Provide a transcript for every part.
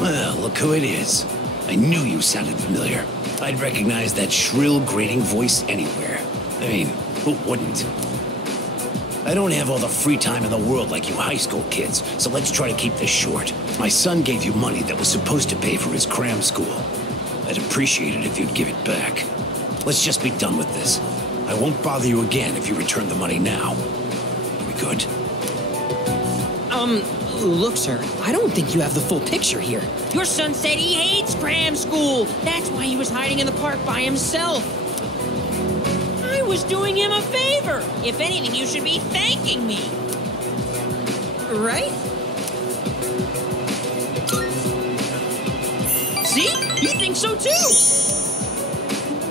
Well, look who it is. I knew you sounded familiar. I'd recognize that shrill, grating voice anywhere. I mean, who wouldn't? I don't have all the free time in the world like you high school kids, so let's try to keep this short. My son gave you money that was supposed to pay for his cram school. I'd appreciate it if you'd give it back. Let's just be done with this. I won't bother you again if you return the money now. We good? Look, sir, I don't think you have the full picture here. Your son said he hates cram school. That's why he was hiding in the park by himself. I was doing him a favor. If anything, you should be thanking me. Right? See? You think so too.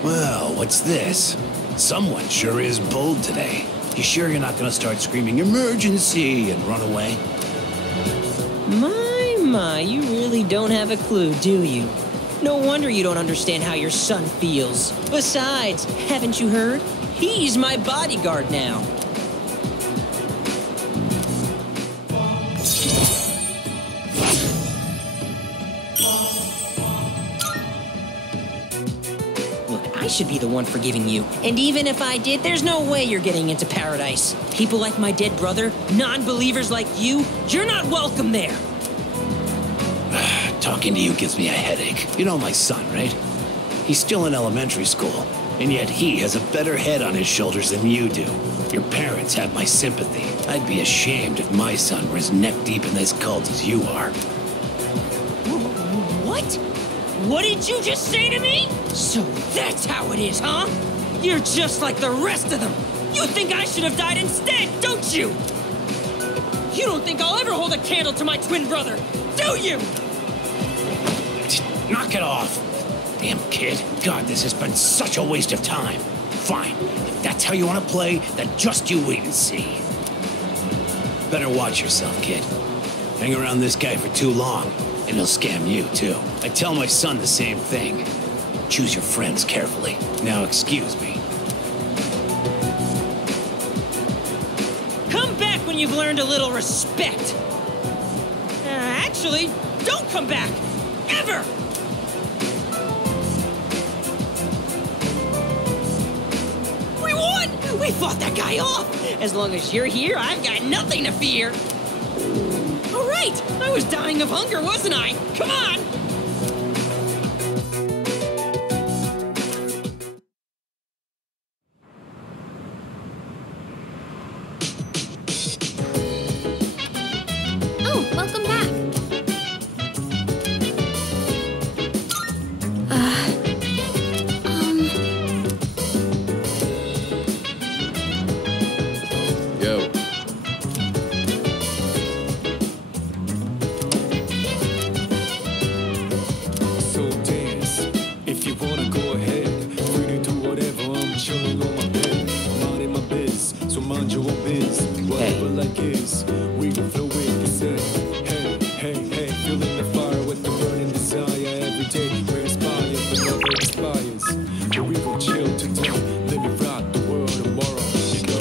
Well, what's this? Someone sure is bold today. You sure you're not gonna start screaming emergency and run away? My, you really don't have a clue, do you? No wonder you don't understand how your son feels. Besides, haven't you heard? He's my bodyguard now. Look, I should be the one forgiving you. And even if I did, there's no way you're getting into paradise. People like my dead brother, non-believers like you, you're not welcome there. Talking to you gives me a headache. You know my son, right? He's still in elementary school, and yet he has a better head on his shoulders than you do. Your parents have my sympathy. I'd be ashamed if my son were as neck-deep in this cult as you are. What? What did you just say to me? So that's how it is, huh? You're just like the rest of them. You think I should have died instead, don't you? You don't think I'll ever hold a candle to my twin brother, do you? Knock it off. Damn kid. God, this has been such a waste of time. Fine. If that's how you want to play, then just you wait and see. Better watch yourself, kid. Hang around this guy for too long, and he'll scam you, too. I tell my son the same thing. Choose your friends carefully. Now, excuse me. Come back when you've learned a little respect. Actually, don't come back. Ever! We won! We fought that guy off! As long as you're here, I've got nothing to fear. All right! I was dying of hunger, wasn't I? Come on! Oh, welcome back. Yo. So dance, if you wanna go ahead. Free to do whatever, I'm chilling on my bed. I'm out in my biz, so mind your own biz. Whatever like is, we gon' flow with this head. Hey, hey, hey, feeling the fire with the burning desire. Every day we inspire, but never expires. Here we gon' chill today, let me rock the world tomorrow, you know.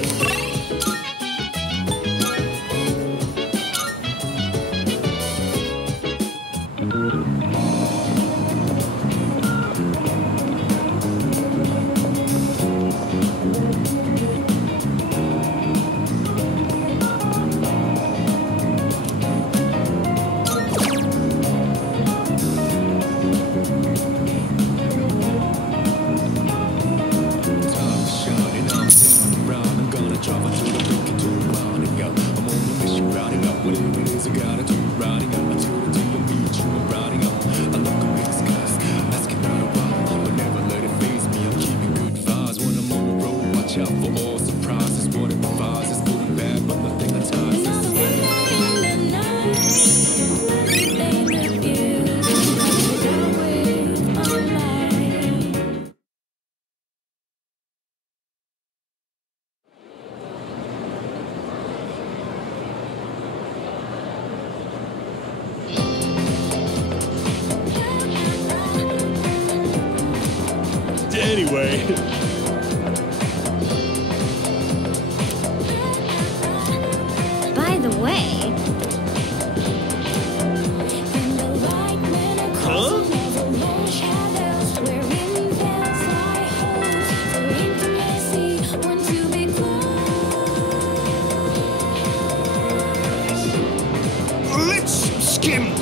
Anyway. By the way,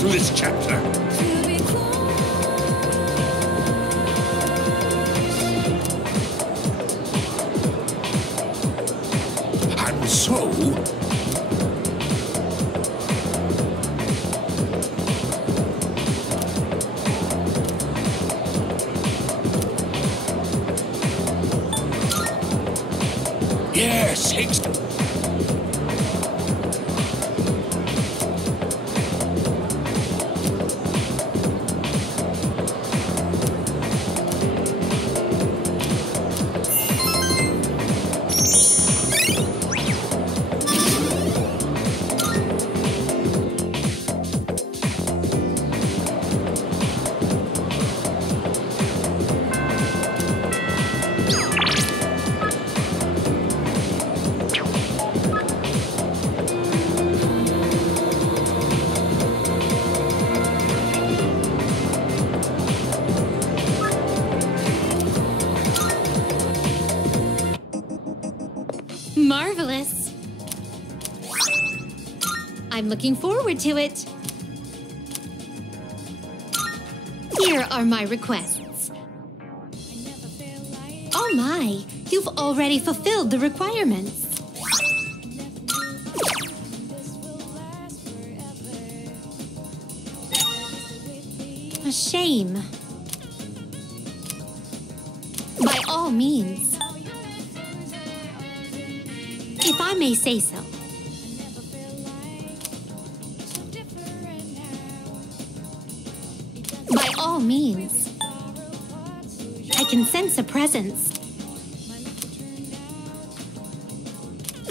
through this chapter. And so... Yes, Marvelous. I'm looking forward to it. Here are my requests. Oh my, you've already fulfilled the requirements. A shame. By all means. If I may say so. By all means. I can sense a presence.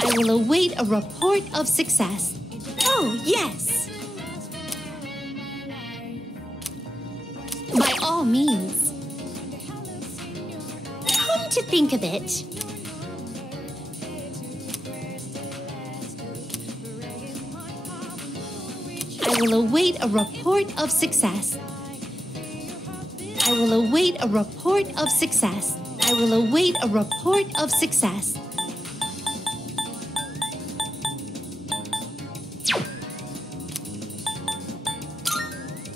I will await a report of success. Oh, yes. By all means. Come to think of it. I will await a report of success. I will await a report of success. I will await a report of success.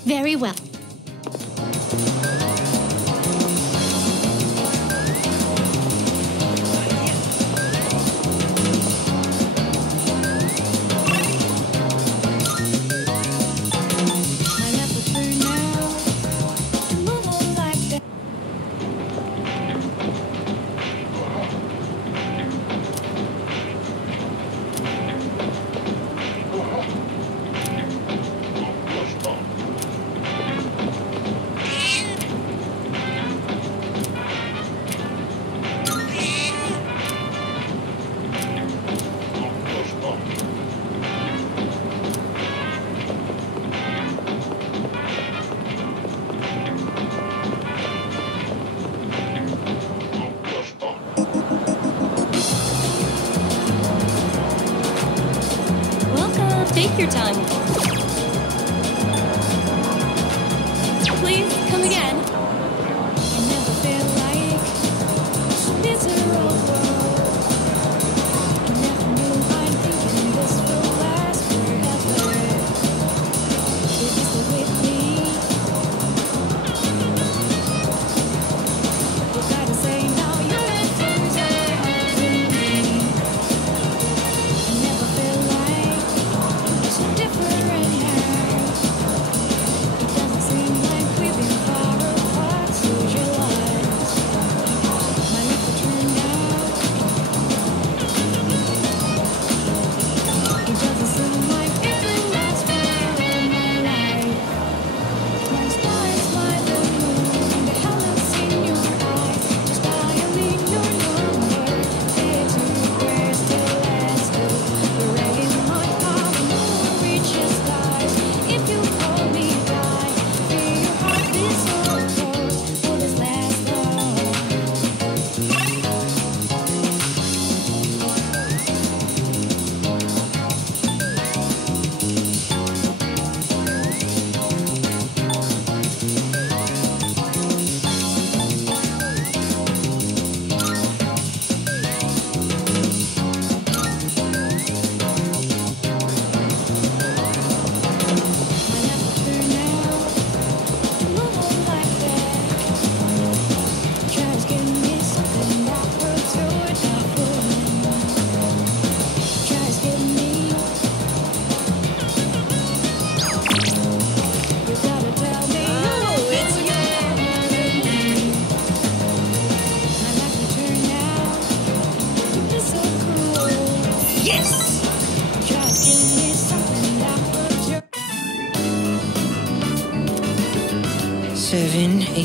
Very well. Take your time. Please, come again. I never feel like miserable. I never knew I'm thinking this will last forever. If you stay with me, you gotta say now you're refusing me. I never feel like so different.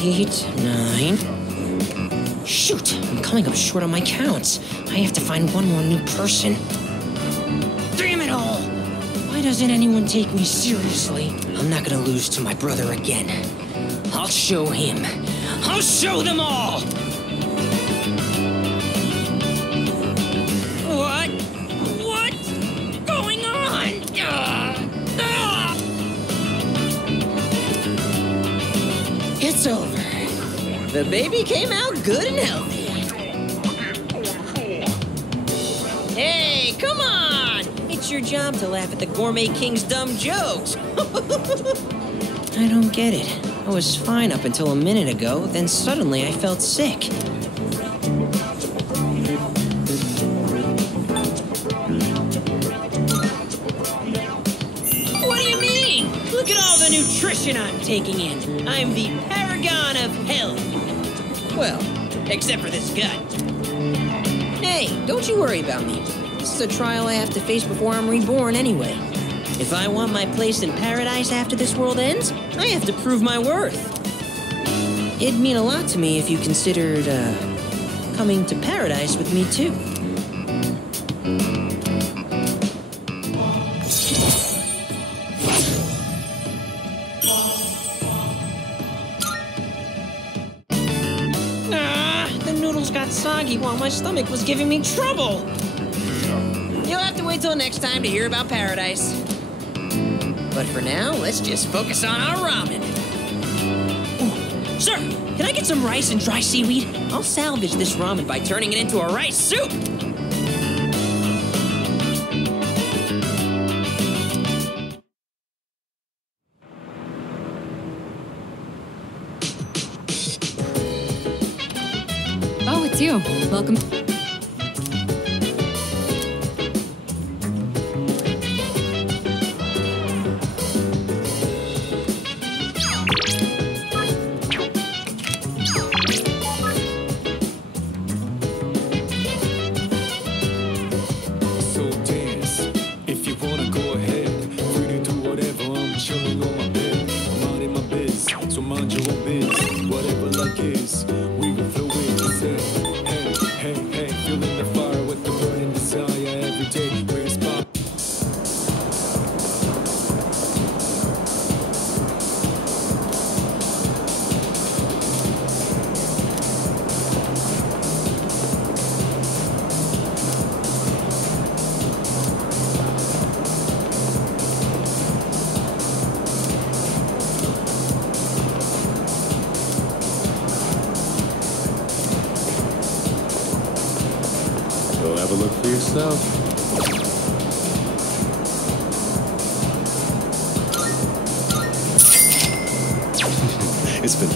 8, 9. Shoot, I'm coming up short on my counts. I have to find one more new person. Damn it all! Why doesn't anyone take me seriously? I'm not gonna lose to my brother again. I'll show him. I'll show them all! What? What's going on? It's over. The baby came out good and healthy. Hey, come on! It's your job to laugh at the Gourmet King's dumb jokes. I don't get it. I was fine up until a minute ago, then suddenly I felt sick. What do you mean? Look at all the nutrition I'm taking in. I'm the paragon of health. Well, except for this gut. Hey, don't you worry about me. This is a trial I have to face before I'm reborn anyway. If I want my place in paradise after this world ends, I have to prove my worth. It'd mean a lot to me if you considered, coming to paradise with me too. The noodles got soggy while my stomach was giving me trouble. You'll have to wait till next time to hear about paradise. But for now, let's just focus on our ramen. Ooh, sir, can I get some rice and dry seaweed? I'll salvage this ramen by turning it into a rice soup. Oh, it's you. Welcome. So dance, if you wanna go ahead. Free to do whatever, I'm chilling on my bed. I'm out in my biz, so mind your own biz. Whatever luck is, we will flow with it. Say, hey, hey, hey, feeling the fire with the burning desire every day. Where's pop? Go have a look for yourself. It's been...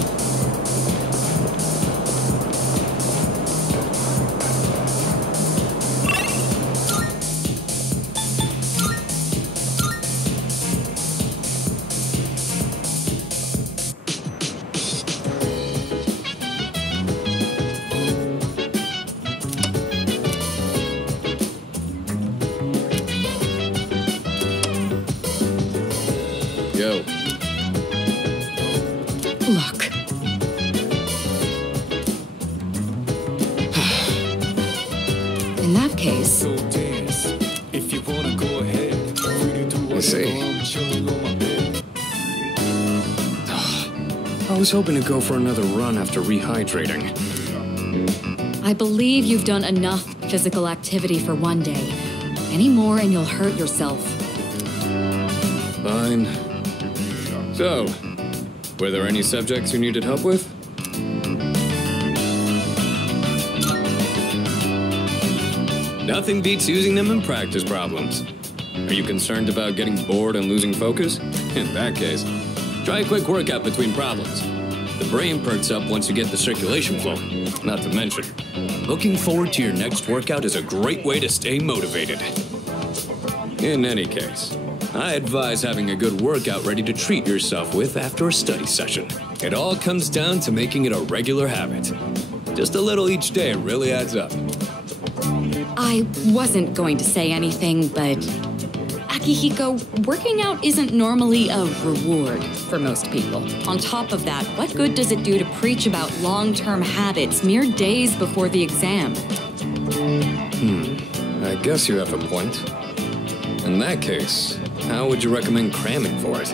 Yo. Look. In that case, So dance, if you wanna go ahead. Free to do I see. whatever, I'm chilling on my bed. I was hoping to go for another run after rehydrating. I believe you've done enough physical activity for one day. Any more and you'll hurt yourself. Fine. So, were there any subjects you needed help with? Nothing beats using them in practice problems. Are you concerned about getting bored and losing focus? In that case, try a quick workout between problems. The brain perks up once you get the circulation flowing. Not to mention, looking forward to your next workout is a great way to stay motivated. In any case, I advise having a good workout ready to treat yourself with after a study session. It all comes down to making it a regular habit. Just a little each day really adds up. I wasn't going to say anything, but Akihiko, working out isn't normally a reward for most people. On top of that, what good does it do to preach about long-term habits mere days before the exam? I guess you have a point. In that case, how would you recommend cramming for it?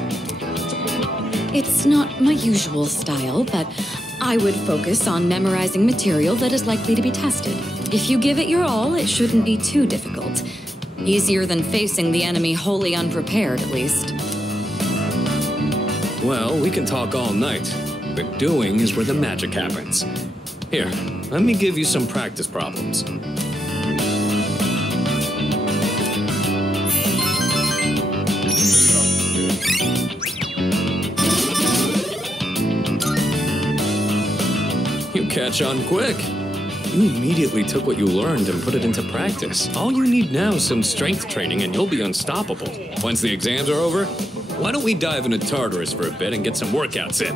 It's not my usual style, but I would focus on memorizing material that is likely to be tested. If you give it your all, it shouldn't be too difficult. Easier than facing the enemy wholly unprepared, at least. Well, we can talk all night, but doing is where the magic happens. Here, let me give you some practice problems. You catch on quick. You immediately took what you learned and put it into practice. All you need now is some strength training and you'll be unstoppable. Once the exams are over, why don't we dive into Tartarus for a bit and get some workouts in?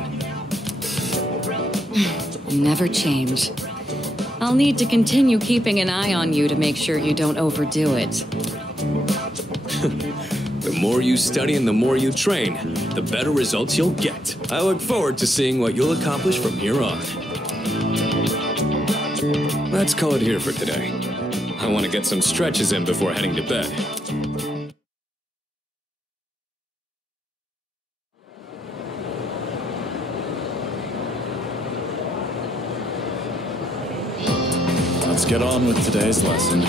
Never change. I'll need to continue keeping an eye on you to make sure you don't overdo it. The more you study and the more you train, the better results you'll get. I look forward to seeing what you'll accomplish from here on. Let's call it here for today. I want to get some stretches in before heading to bed. Let's get on with today's lesson.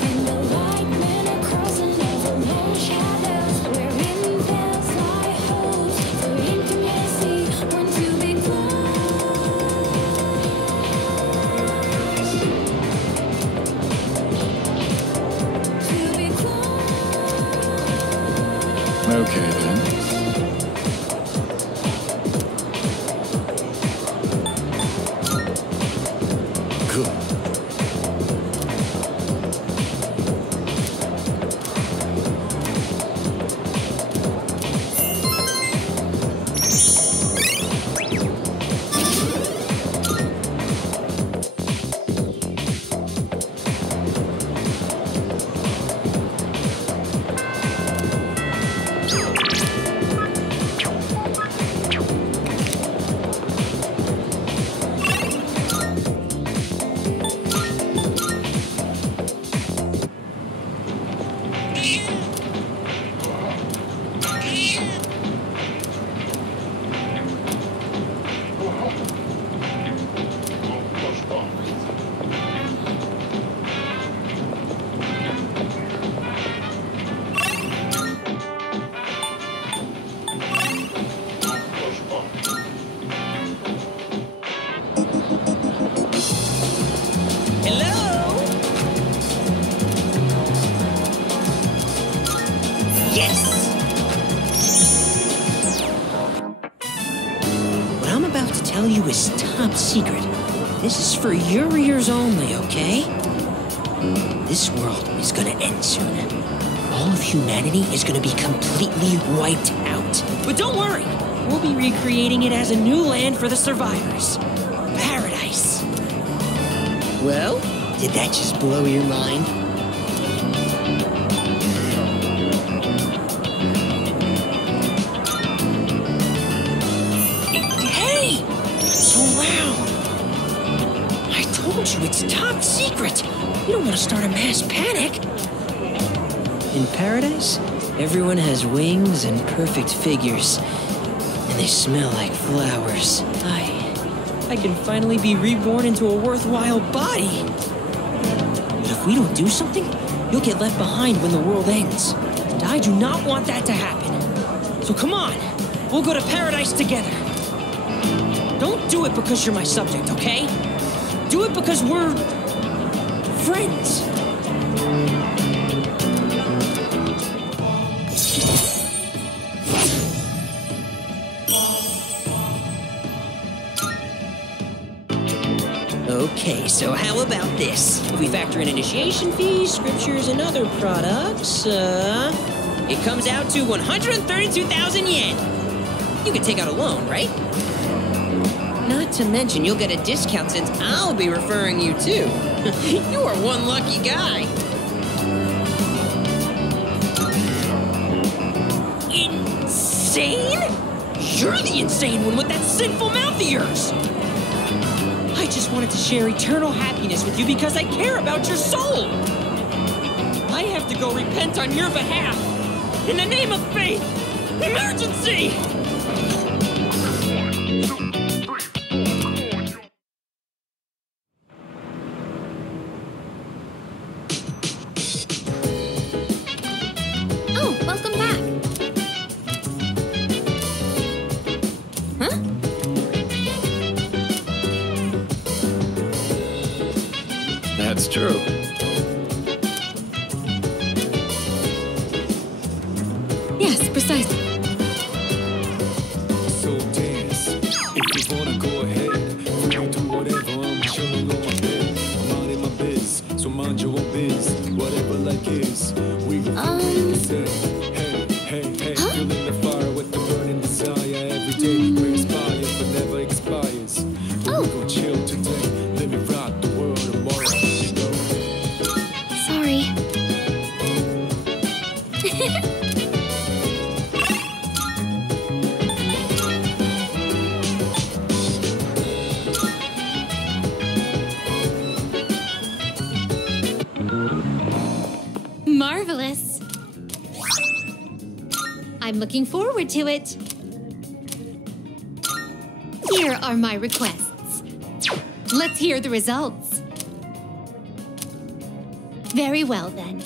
And the light men are crossing over long shadows, wherein there's lie holes for intimacy. When to be Okay then. Cool. Hello? Yes! What I'm about to tell you is top secret. This is for your ears only, okay? This world is gonna end soon. All of humanity is gonna be completely wiped out. But don't worry, we'll be recreating it as a new land for the survivors. Paradise. Well, did that just blow your mind? Hey! So loud! I told you it's top secret! You don't want to start a mass panic! In paradise, everyone has wings and perfect figures. And they smell like flowers. I can finally be reborn into a worthwhile body. But if we don't do something, you'll get left behind when the world ends. And I do not want that to happen. So come on, we'll go to paradise together. Don't do it because you're my subject, okay? Do it because we're friends. Okay, so how about this? If we factor in initiation fees, scriptures, and other products, it comes out to 132,000 yen. You can take out a loan, right? Not to mention you'll get a discount since I'll be referring you too. You are one lucky guy. Insane? You're the insane one with that sinful mouth of yours. I just wanted to share eternal happiness with you because I care about your soul. I have to go repent on your behalf. In the name of faith. Emergency! Oh, welcome back. Huh? That's true. Yes, precisely. So dance. If you wanna go ahead, do whatever. I'm chilling on my bed. I'm minding my biz, so mind your own biz. Whatever life is, we gon' say, hey, hey, hey. Feeling the fire with the burning desire. Every day we inspire, but never expires. But we gon' chill today. Let me rock the world tomorrow. You know. Sorry. Marvelous. I'm looking forward to it. Here are my requests. Let's hear the results. Very well, then.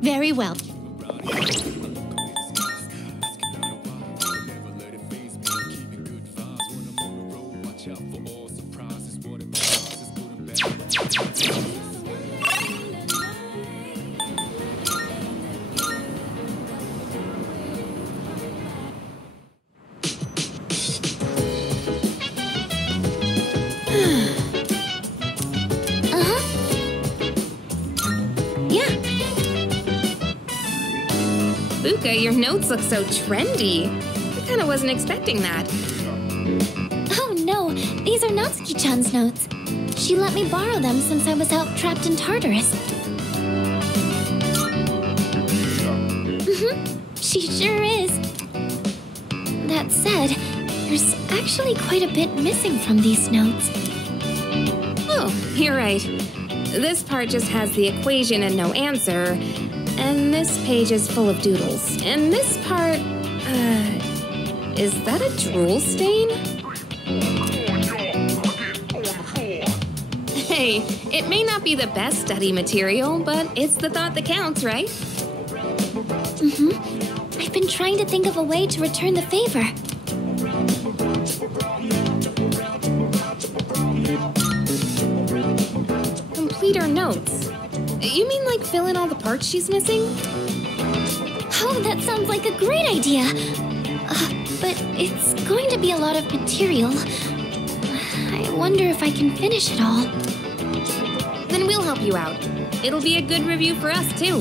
Very well. Buka, your notes look so trendy. I kinda wasn't expecting that. Oh no, these are Natsuki-chan's notes. She let me borrow them since I was out trapped in Tartarus. She sure is. That said, there's actually quite a bit missing from these notes. Oh, you're right. This part just has the equation and no answer, and this page is full of doodles. And this part, is that a drool stain? Hey, it may not be the best study material, but it's the thought that counts, right? I've been trying to think of a way to return the favor. Complete her notes. You mean like fill in all the parts she's missing? Oh, that sounds like a great idea. But it's going to be a lot of material. I wonder if I can finish it all. Then we'll help you out. It'll be a good review for us, too.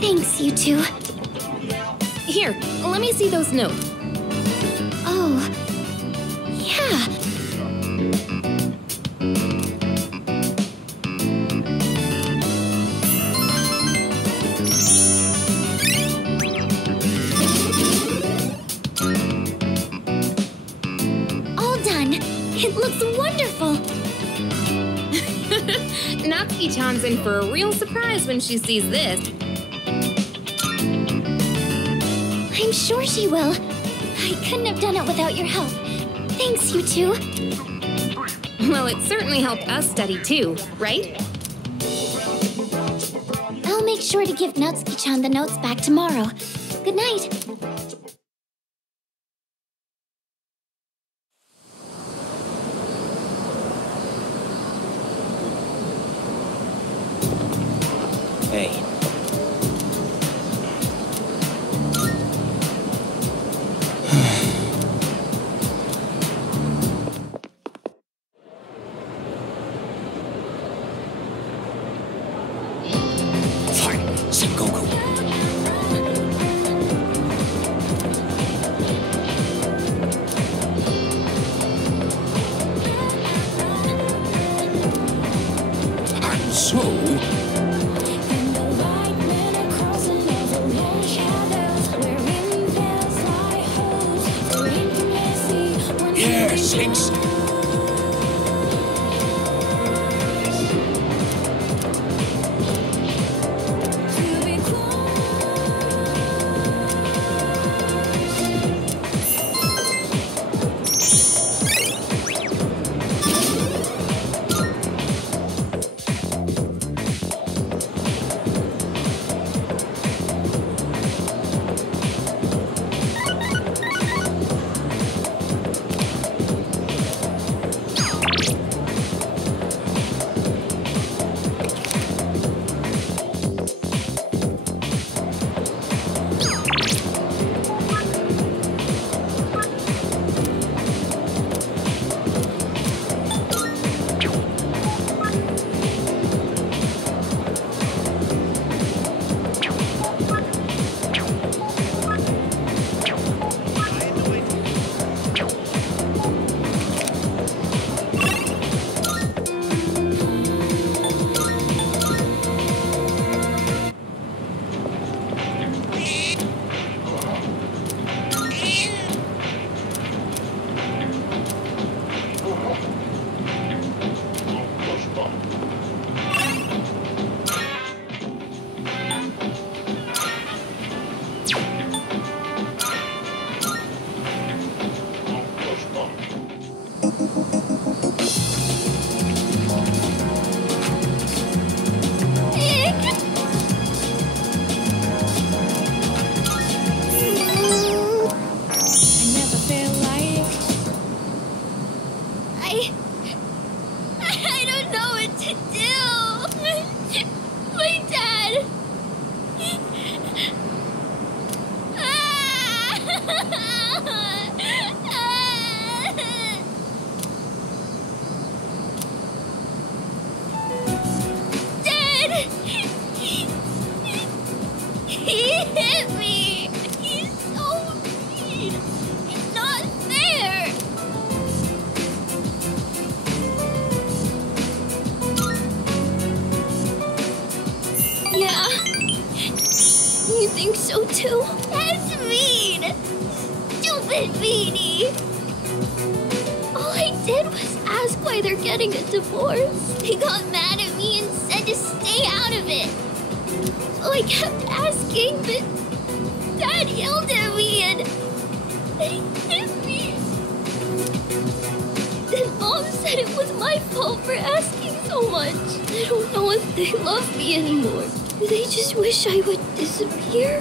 Thanks, you two. Here, let me see those notes. Oh, yeah. All done. It looks wonderful. Natsuki-chan's in for a real surprise when she sees this. I'm sure she will. I couldn't have done it without your help. Thanks, you two. Well, it certainly helped us study too, right? I'll make sure to give Natsuki-chan the notes back tomorrow. Good night. Hey. takes. You think so too? That's mean! Stupid meanie! All I did was ask why they're getting a divorce. They got mad at me and said to stay out of it. So I kept asking, but Dad yelled at me and he hit me. Then Mom said it was my fault for asking so much. I don't know if they love me anymore. Do they just wish I would disappear?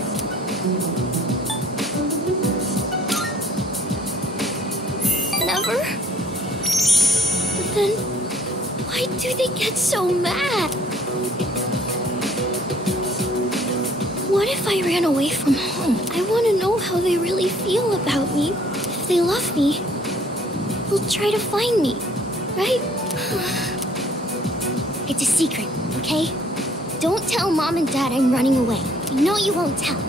Never. But then, why do they get so mad? What if I ran away from home? I want to know how they really feel about me. If they love me, they'll try to find me, right? It's a secret, okay? Don't tell Mom and Dad I'm running away. I know you won't tell.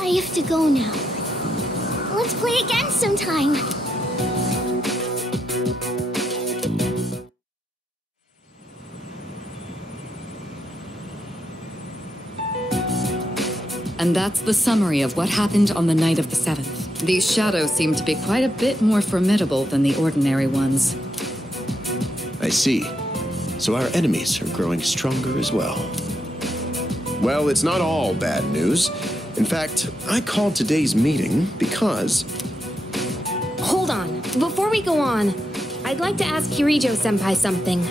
I have to go now. Let's play again sometime. And that's the summary of what happened on the night of the 7th. These shadows seem to be quite a bit more formidable than the ordinary ones. I see. So our enemies are growing stronger as well. Well, it's not all bad news. In fact, I called today's meeting because... Hold on. Before we go on, I'd like to ask Kirijo-senpai something.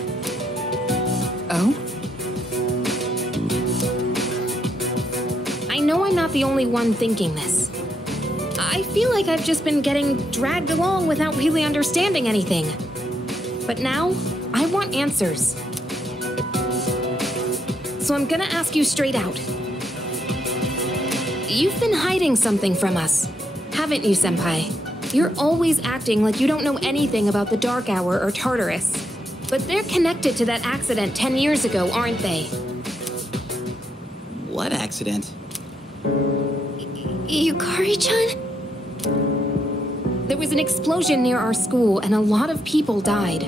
Oh? I know I'm not the only one thinking this. I feel like I've just been getting dragged along without really understanding anything. But now, I want answers. So I'm gonna ask you straight out. You've been hiding something from us, haven't you, Senpai? You're always acting like you don't know anything about the Dark Hour or Tartarus. But they're connected to that accident 10 years ago, aren't they? What accident? Yukari-chan? There was an explosion near our school and a lot of people died.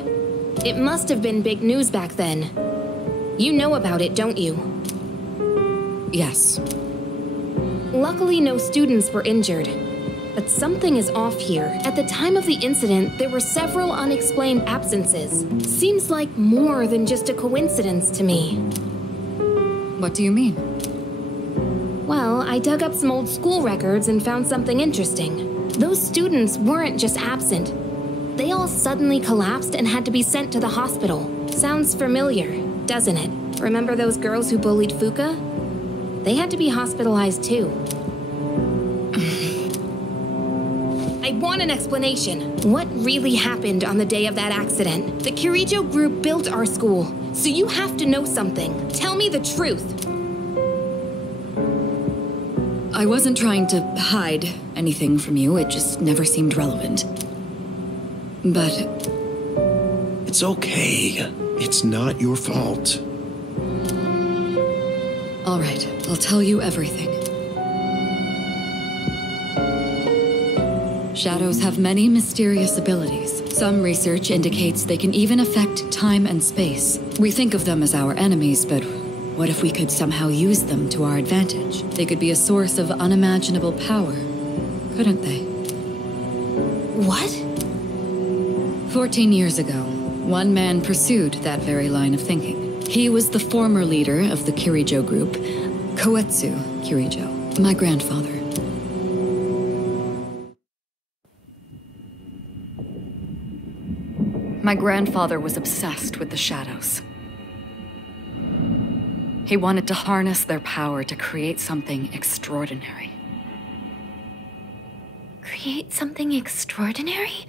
It must have been big news back then. You know about it, don't you? Yes. Luckily, no students were injured. But something is off here. At the time of the incident, there were several unexplained absences. Seems like more than just a coincidence to me. What do you mean? Well, I dug up some old school records and found something interesting. Those students weren't just absent. They all suddenly collapsed and had to be sent to the hospital. Sounds familiar, doesn't it? Remember those girls who bullied Fuka? They had to be hospitalized too. I want an explanation. What really happened on the day of that accident? The Kirijo group built our school, so you have to know something. Tell me the truth. I wasn't trying to hide anything from you, it just never seemed relevant. But... It's okay. It's not your fault. all right, I'll tell you everything. Shadows have many mysterious abilities. Some research indicates they can even affect time and space. We think of them as our enemies, but what if we could somehow use them to our advantage? They could be a source of unimaginable power, couldn't they? What? 14 years ago, one man pursued that very line of thinking. He was the former leader of the Kirijo group, Koetsu Kirijo, my grandfather. My grandfather was obsessed with the shadows. He wanted to harness their power to create something extraordinary. Create something extraordinary?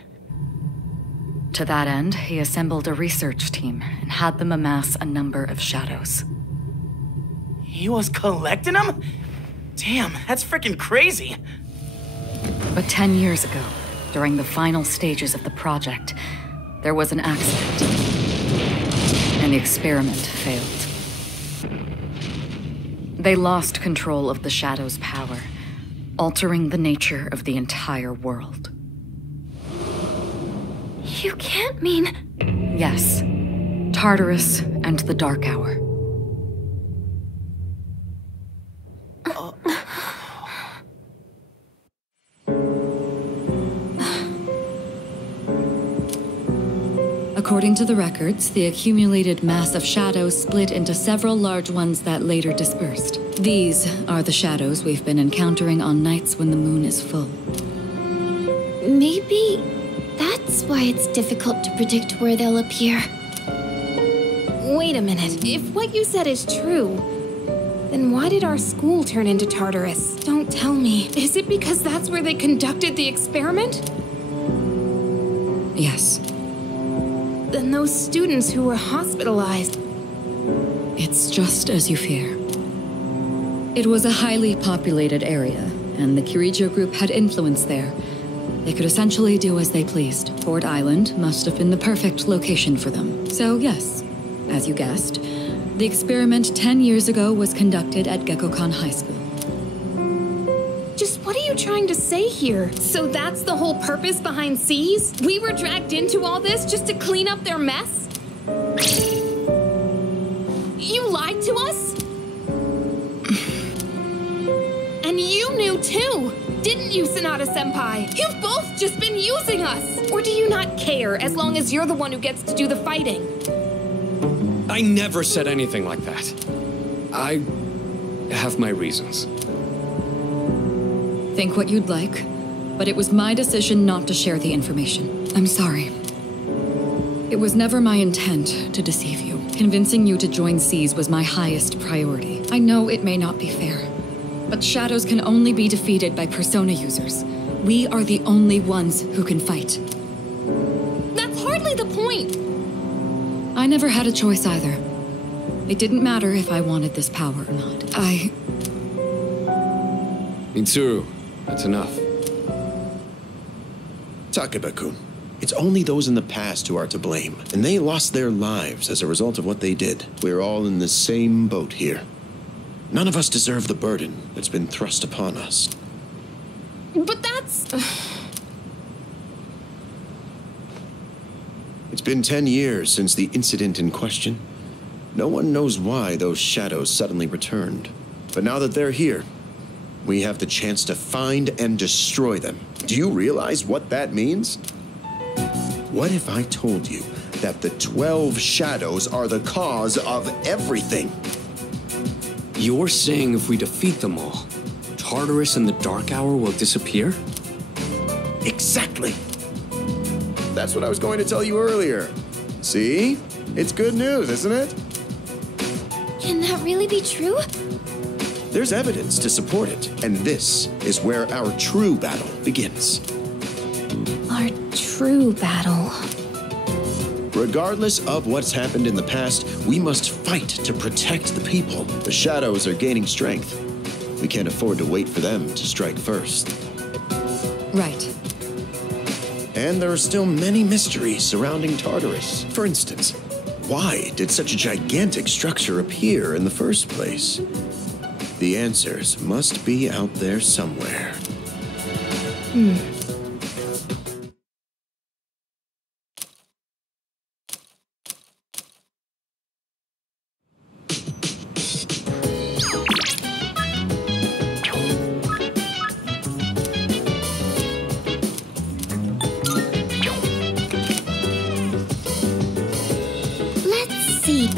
To that end, he assembled a research team and had them amass a number of shadows. He was collecting them? Damn, that's freaking crazy. But 10 years ago, during the final stages of the project, there was an accident, and the experiment failed. They lost control of the Shadow's power, altering the nature of the entire world. You can't mean... Yes, Tartarus and the Dark Hour. According to the records, the accumulated mass of shadows split into several large ones that later dispersed. These are the shadows we've been encountering on nights when the moon is full. Maybe that's why it's difficult to predict where they'll appear. Wait a minute. If what you said is true, then why did our school turn into Tartarus? Don't tell me. Is it because that's where they conducted the experiment? Yes. Then those students who were hospitalized... It's just as you fear. It was a highly populated area, and the Kirijo group had influence there. They could essentially do as they pleased. Fort Island must have been the perfect location for them. So yes, as you guessed, the experiment 10 years ago was conducted at Gekkokan High School. Just what are you trying to say here? So that's the whole purpose behind C's? We were dragged into all this just to clean up their mess? You lied to us? And you knew too, didn't you, Sanada-senpai? You've both just been using us! Or do you not care as long as you're the one who gets to do the fighting? I never said anything like that. I have my reasons. Think what you'd like, but it was my decision not to share the information. I'm sorry. It was never my intent to deceive you. Convincing you to join C's was my highest priority. I know it may not be fair, but shadows can only be defeated by persona users. We are the only ones who can fight. That's hardly the point! I never had a choice either. It didn't matter if I wanted this power or not. Mitsuru, that's enough. Takeba-kun, it's only those in the past who are to blame, and they lost their lives as a result of what they did. We're all in the same boat here. None of us deserve the burden that's been thrust upon us. But that's... It's been 10 years since the incident in question. No one knows why those shadows suddenly returned. But now that they're here, we have the chance to find and destroy them. Do you realize what that means? What if I told you that the 12 shadows are the cause of everything? You're saying if we defeat them all, Tartarus and the Dark Hour will disappear? Exactly. That's what I was going to tell you earlier. See? It's good news, isn't it? Can that really be true? There's evidence to support it, and this is where our true battle begins. Our true battle. Regardless of what's happened in the past, we must fight to protect the people. The shadows are gaining strength. We can't afford to wait for them to strike first. Right. And there are still many mysteries surrounding Tartarus. For instance, why did such a gigantic structure appear in the first place? The answers must be out there somewhere. Let's see.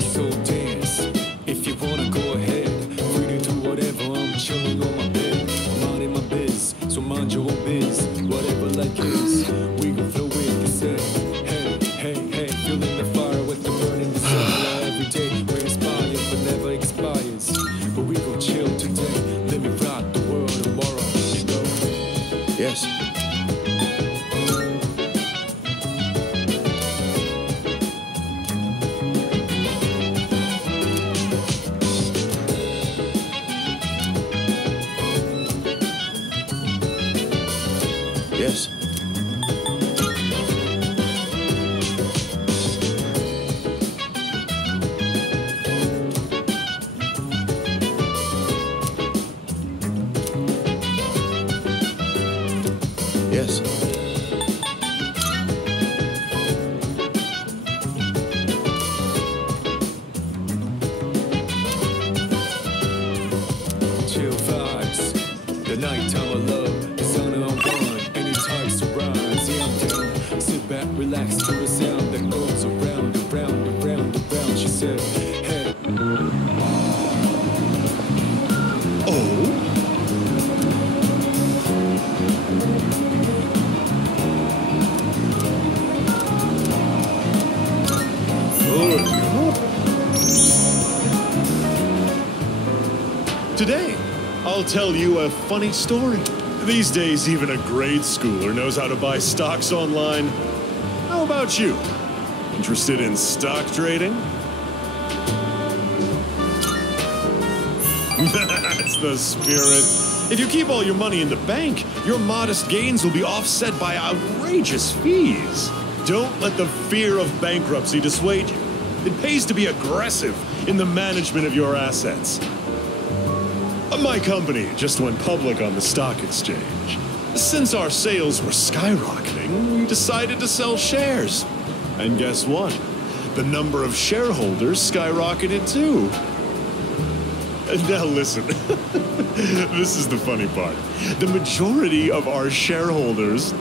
So dance, if you wanna go ahead. Free to do whatever, I'm chilling on my bed. I'm minding my biz, so mind your own biz. Whatever life is, we gon' flow with the set. Hey, hey, hey, feeling the fire with the burning desire. Every day we inspire, but never expires. But we gon' chill today, let me rock the world tomorrow, you know? Yes. Yes. Yes. Chill vibes, the nighttime of love, the sun on one, any types of rise, yeah I'm down. Sit back, relax to the sound that goes around, around, around, around. She said, hey. Today, I'll tell you a funny story. These days, even a grade schooler knows how to buy stocks online. How about you? Interested in stock trading? That's the spirit. If you keep all your money in the bank, your modest gains will be offset by outrageous fees. Don't let the fear of bankruptcy dissuade you. It pays to be aggressive in the management of your assets. My company just went public on the stock exchange. Since our sales were skyrocketing, we decided to sell shares. And guess what? The number of shareholders skyrocketed too. Now listen, this is the funny part. The majority of our shareholders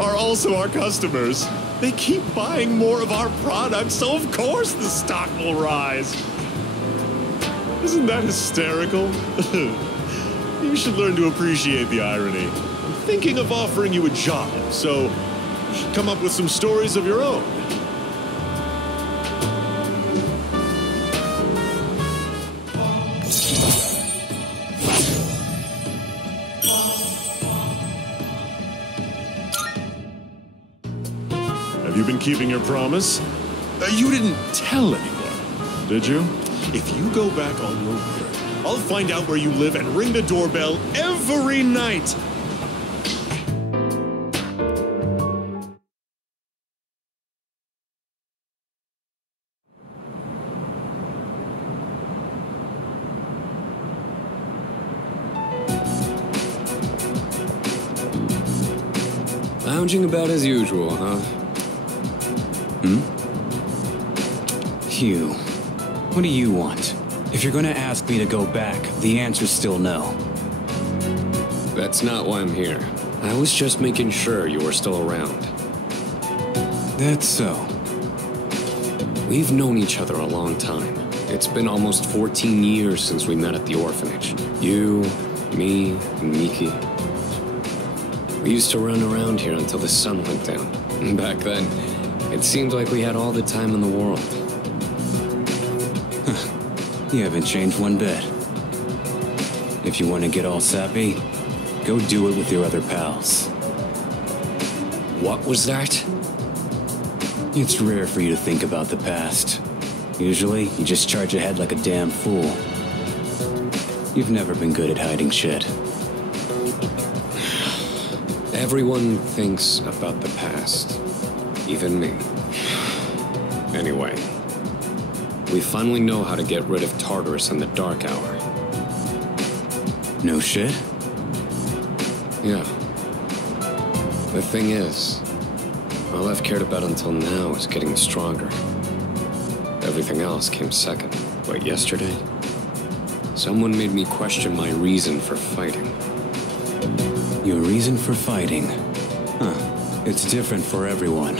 are also our customers. They keep buying more of our products, so of course the stock will rise. Isn't that hysterical? You should learn to appreciate the irony. I'm thinking of offering you a job, so come up with some stories of your own. Have you been keeping your promise? You didn't tell anyone, did you? If you go back on your word, I'll find out where you live and ring the doorbell every night. Lounging about as usual, huh? Hugh, what do you want? If you're gonna ask me to go back, the answer's still no. That's not why I'm here. I was just making sure you were still around. That's so. We've known each other a long time. It's been almost 14 years since we met at the orphanage. You, me, and Miki. We used to run around here until the sun went down. And back then, it seemed like we had all the time in the world. You haven't changed one bit. If you want to get all sappy, go do it with your other pals. What was that? It's rare for you to think about the past. Usually, you just charge ahead like a damn fool. You've never been good at hiding shit. Everyone thinks about the past. Even me. Anyway, we finally know how to get rid of Tartarus in the Dark Hour. No shit? Yeah. The thing is, all I've cared about until now is getting stronger. Everything else came second. But yesterday, someone made me question my reason for fighting. Your reason for fighting? Huh. It's different for everyone.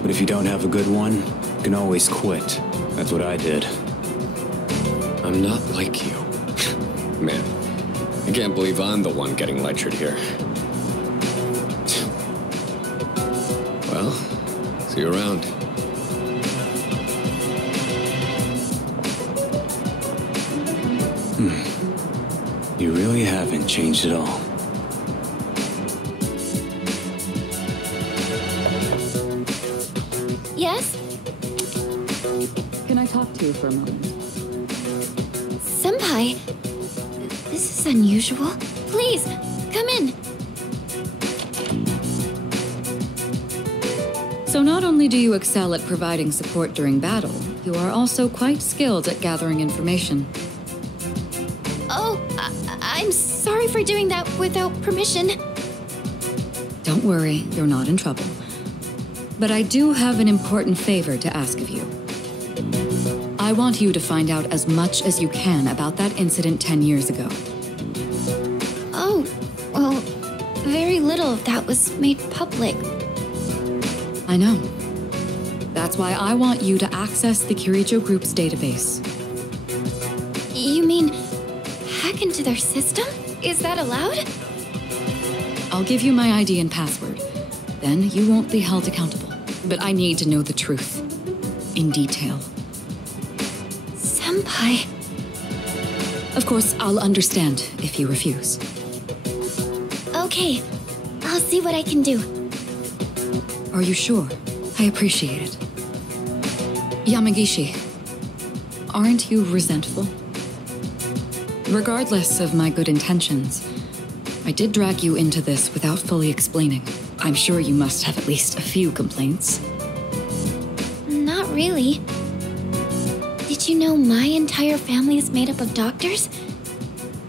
But if you don't have a good one, you can always quit. That's what I did. I'm not like you. Man, I can't believe I'm the one getting lectured here. Well, see you around. You really haven't changed at all. Yes? Can I talk to you for a moment? Senpai, this is unusual. Please, come in. So not only do you excel at providing support during battle, you are also quite skilled at gathering information. Oh, I'm sorry for doing that without permission. Don't worry, you're not in trouble. But I do have an important favor to ask of you. I want you to find out as much as you can about that incident 10 years ago. Oh, well, very little of that was made public. I know. That's why I want you to access the Kirijo Group's database. You mean hack into their system? Is that allowed? I'll give you my ID and password. Then you won't be held accountable. But I need to know the truth. In detail. Senpai. Of course, I'll understand if you refuse. Okay, I'll see what I can do. Are you sure? I appreciate it. Yamagishi, aren't you resentful? Regardless of my good intentions, I did drag you into this without fully explaining. I'm sure you must have at least a few complaints. Not really. Did you know my entire family is made up of doctors?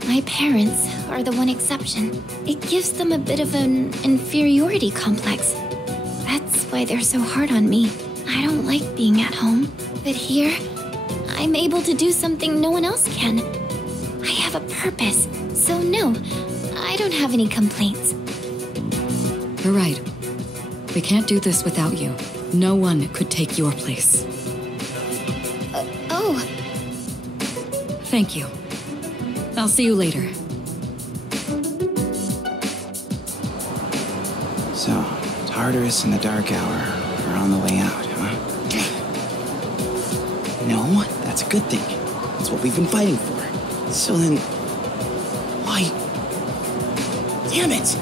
My parents are the one exception. It gives them a bit of an inferiority complex. That's why they're so hard on me. I don't like being at home. But here, I'm able to do something no one else can. I have a purpose, so no, I don't have any complaints. You're right. We can't do this without you. No one could take your place. Oh. Thank you. I'll see you later. So, Tartarus and the Dark Hour are on the way out, huh? No, that's a good thing. That's what we've been fighting for. So then, why? Damn it!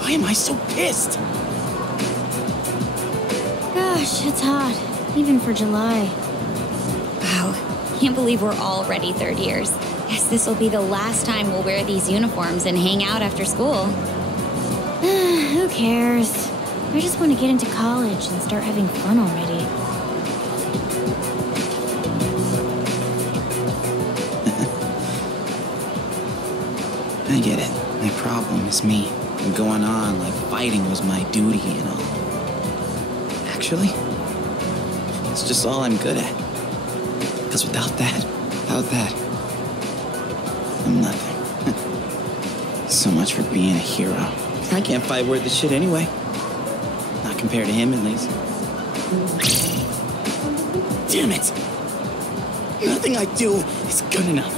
Why am I so pissed? Gosh, it's hot. Even for July. Wow. Can't believe we're already third years. Guess this will be the last time we'll wear these uniforms and hang out after school. Who cares? I just want to get into college and start having fun already. I get it. My problem is me. and going on like fighting was my duty and all. Actually, it's just all I'm good at. Because without that, I'm nothing. So much for being a hero. I can't fight worth the shit anyway. Not compared to him, at least. Damn it! Nothing I do is good enough.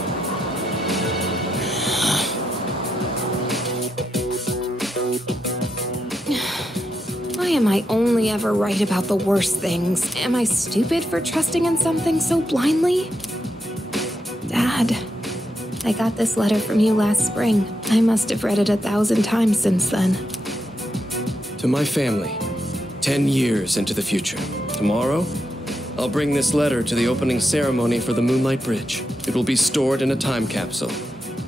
Why am I only ever right about the worst things? Am I stupid for trusting in something so blindly? Dad, I got this letter from you last spring. I must have read it 1,000 times since then. To my family, 10 years into the future. Tomorrow, I'll bring this letter to the opening ceremony for the Moonlight Bridge. It will be stored in a time capsule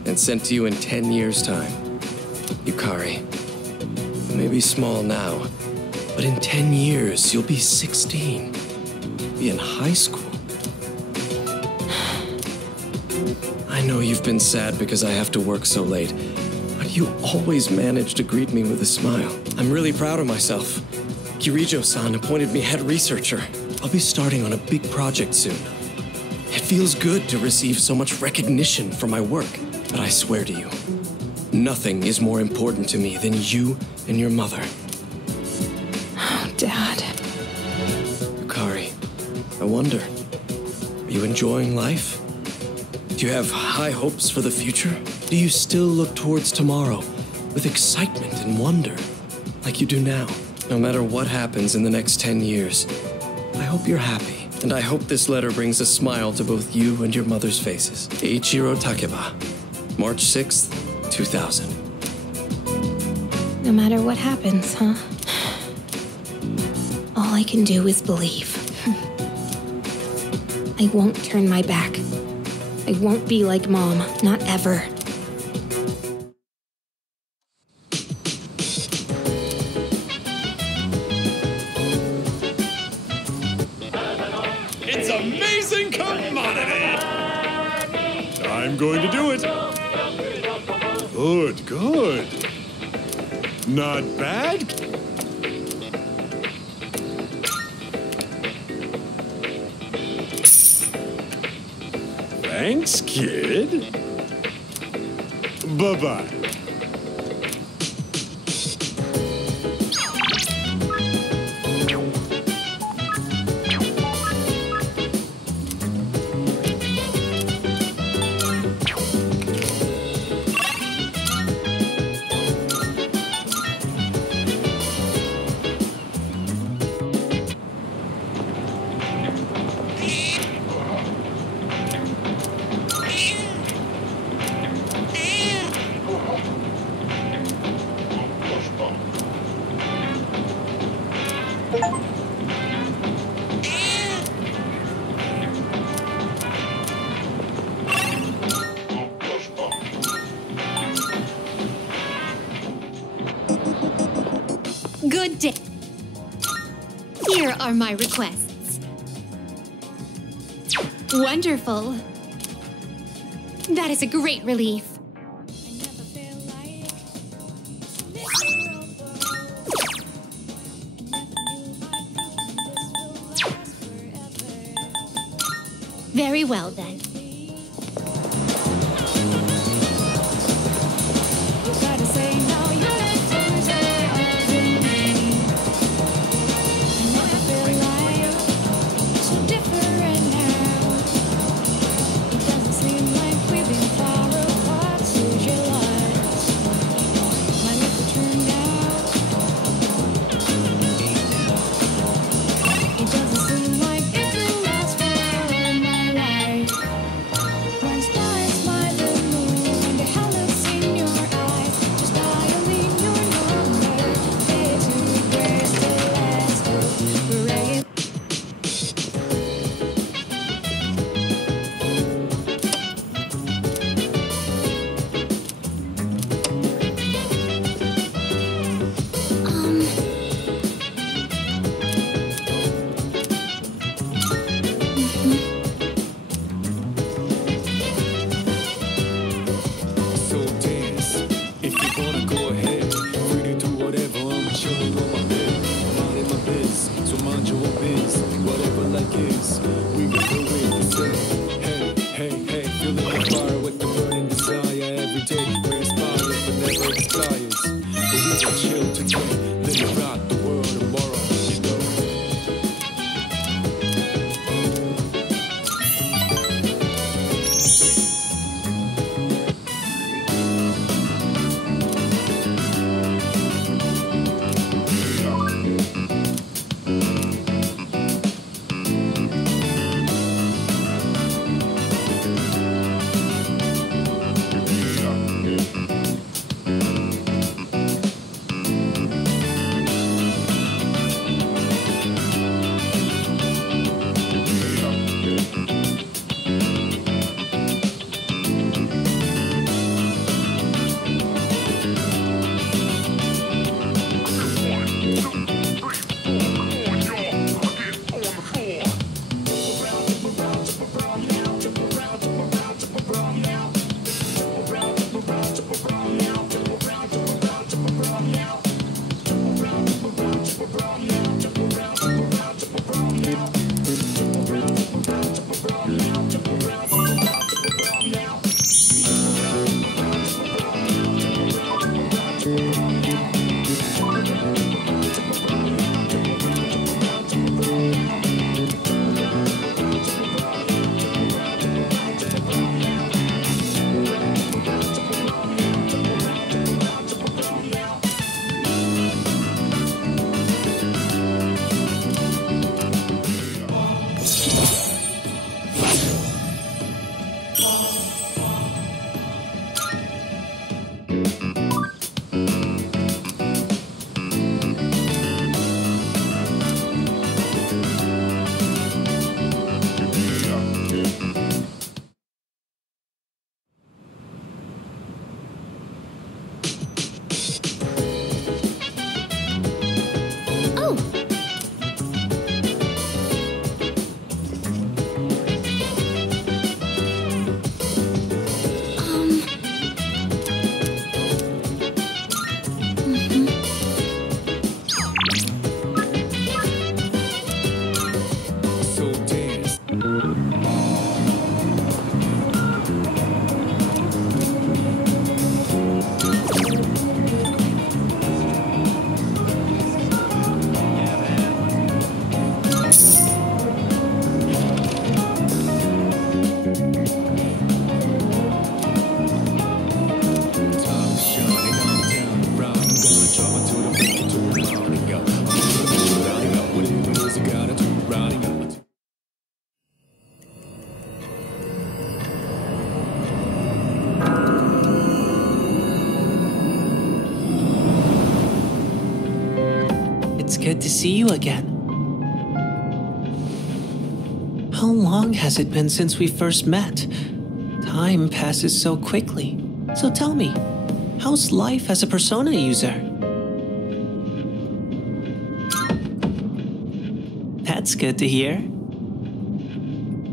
and sent to you in 10 years' time. Yukari, you may be small now, but in 10 years, you'll be 16. You'll be in high school. I know you've been sad because I have to work so late, but you always manage to greet me with a smile. I'm really proud of myself. Kirijo-san appointed me head researcher. I'll be starting on a big project soon. It feels good to receive so much recognition for my work, but I swear to you, nothing is more important to me than you and your mother. Oh, Dad. Yukari, I wonder, are you enjoying life? Do you have high hopes for the future? Do you still look towards tomorrow with excitement and wonder, like you do now? No matter what happens in the next 10 years, I hope you're happy, and I hope this letter brings a smile to both you and your mother's faces. Eiichiro Takeba, March 6th, 2000. No matter what happens, huh? All I can do is believe. I won't turn my back. I won't be like Mom, not ever. It's amazing commodity! I'm going to do it. Good, good. Not bad. Thanks, kid. Bye-bye. Good day. Here are my requests. Wonderful. That is a great relief. Very well, then. Good to see you again. How long has it been since we first met? Time passes so quickly. So tell me, how's life as a Persona user? That's good to hear.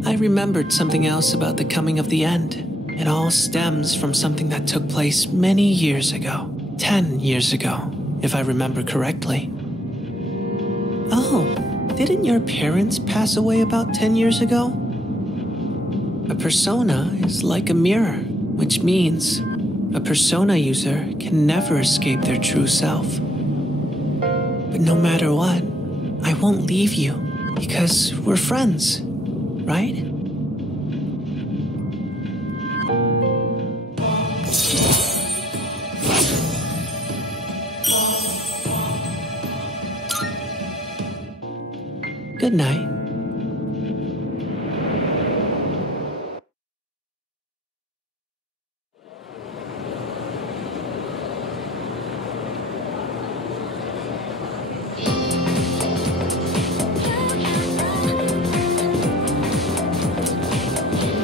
I remembered something else about the coming of the end. It all stems from something that took place many years ago. 10 years ago, if I remember correctly. Oh, didn't your parents pass away about 10 years ago? A persona is like a mirror, which means a persona user can never escape their true self. But no matter what, I won't leave you because we're friends, right? Good night.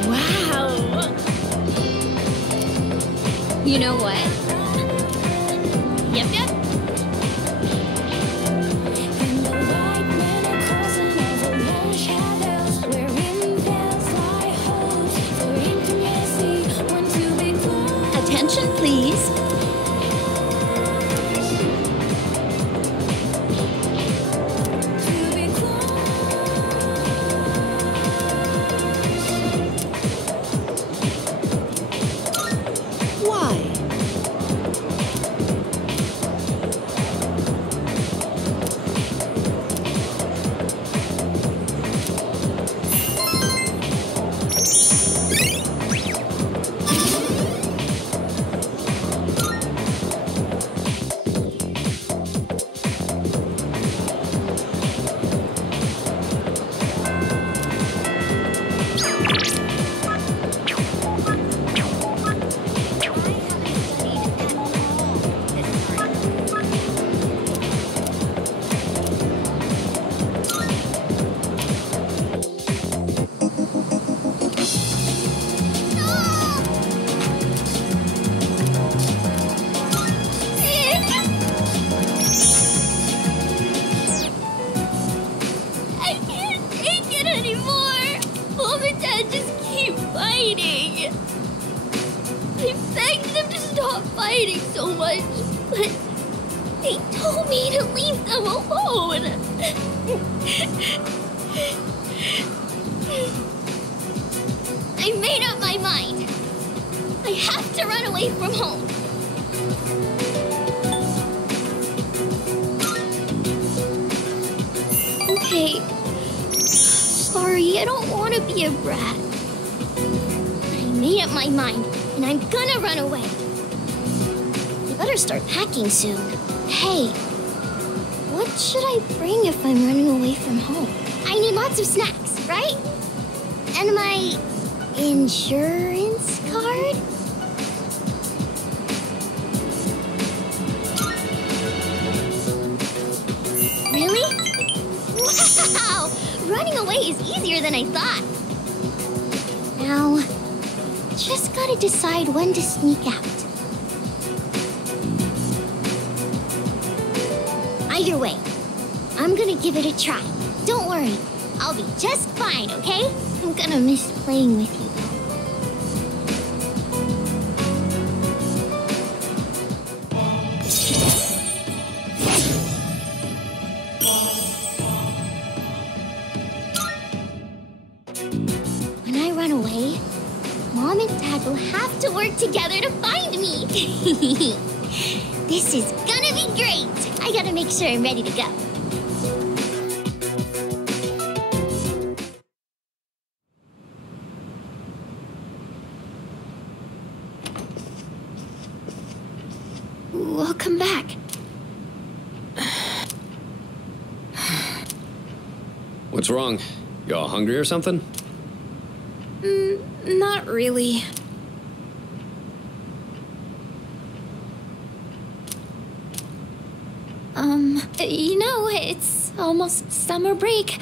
Wow. You know what? Yep, yep. Attention, please. Why? fighting so much, but they told me to leave them alone. I made up my mind. I have to run away from home. Okay. Sorry, I don't want to be a brat. I made up my mind, and I'm gonna run away. You better start packing soon. Hey, what should I bring if I'm running away from home? I need lots of snacks, right? And my Insurance card? Really? Wow! Running away is easier than I thought. Now, just gotta decide when to sneak out. Either way, I'm gonna give it a try. Don't worry, I'll be just fine, okay? I'm gonna miss playing with you. When I run away, Mom and Dad will have to work together to find me. This is gonna be great. I gotta make sure I'm ready to go. Welcome back. What's wrong? You all hungry or something? Not really. You know, it's almost summer break.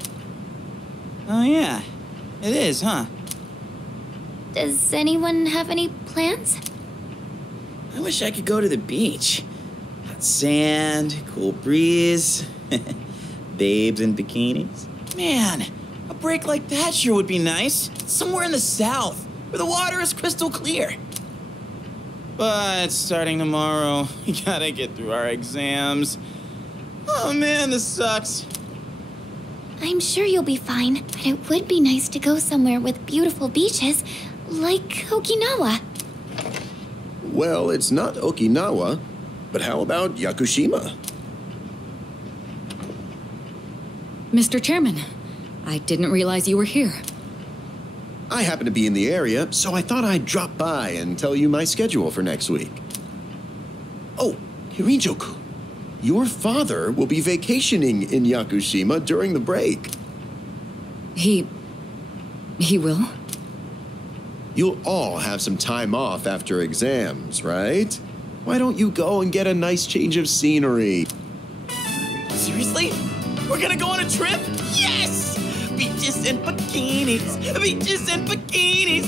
Oh, yeah. It is, huh? Does anyone have any plans? I wish I could go to the beach. Hot sand, cool breeze, babes in bikinis. Man, a break like that sure would be nice. Somewhere in the south, where the water is crystal clear. But starting tomorrow, we gotta get through our exams. Oh man, this sucks. I'm sure you'll be fine, but it would be nice to go somewhere with beautiful beaches, like Okinawa. Well, it's not Okinawa, but how about Yakushima? Mr. Chairman, I didn't realize you were here. I happen to be in the area, so I thought I'd drop by and tell you my schedule for next week. Oh, Hirijoku, your father will be vacationing in Yakushima during the break. He will? You'll all have some time off after exams, right? Why don't you go and get a nice change of scenery? Seriously? We're gonna go on a trip? Yes! Beaches and bikinis! Beaches and bikinis!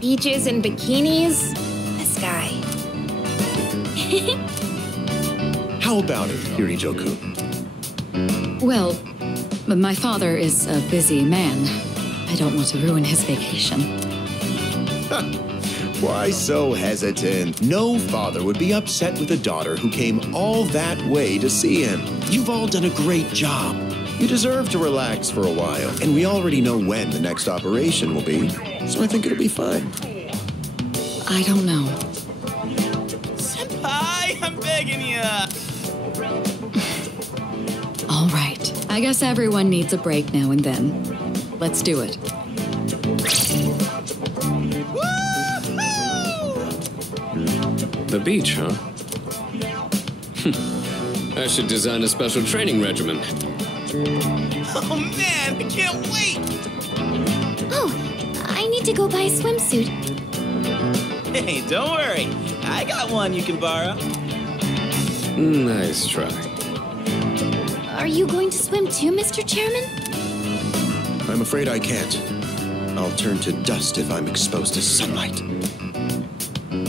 Beaches and bikinis? This guy. How about it, Hirijoku? Well, my father is a busy man. I don't want to ruin his vacation. Why so hesitant? No father would be upset with a daughter who came all that way to see him. You've all done a great job. You deserve to relax for a while, and we already know when the next operation will be, so I think it'll be fine. I don't know. Senpai, I'm begging ya! All right. I guess everyone needs a break now and then. Let's do it. The beach, huh? I should design a special training regimen. Oh man, I can't wait! Oh, I need to go buy a swimsuit. Hey, don't worry. I got one you can borrow. Nice try. Are you going to swim too, Mr. Chairman? I'm afraid I can't. I'll turn to dust if I'm exposed to sunlight.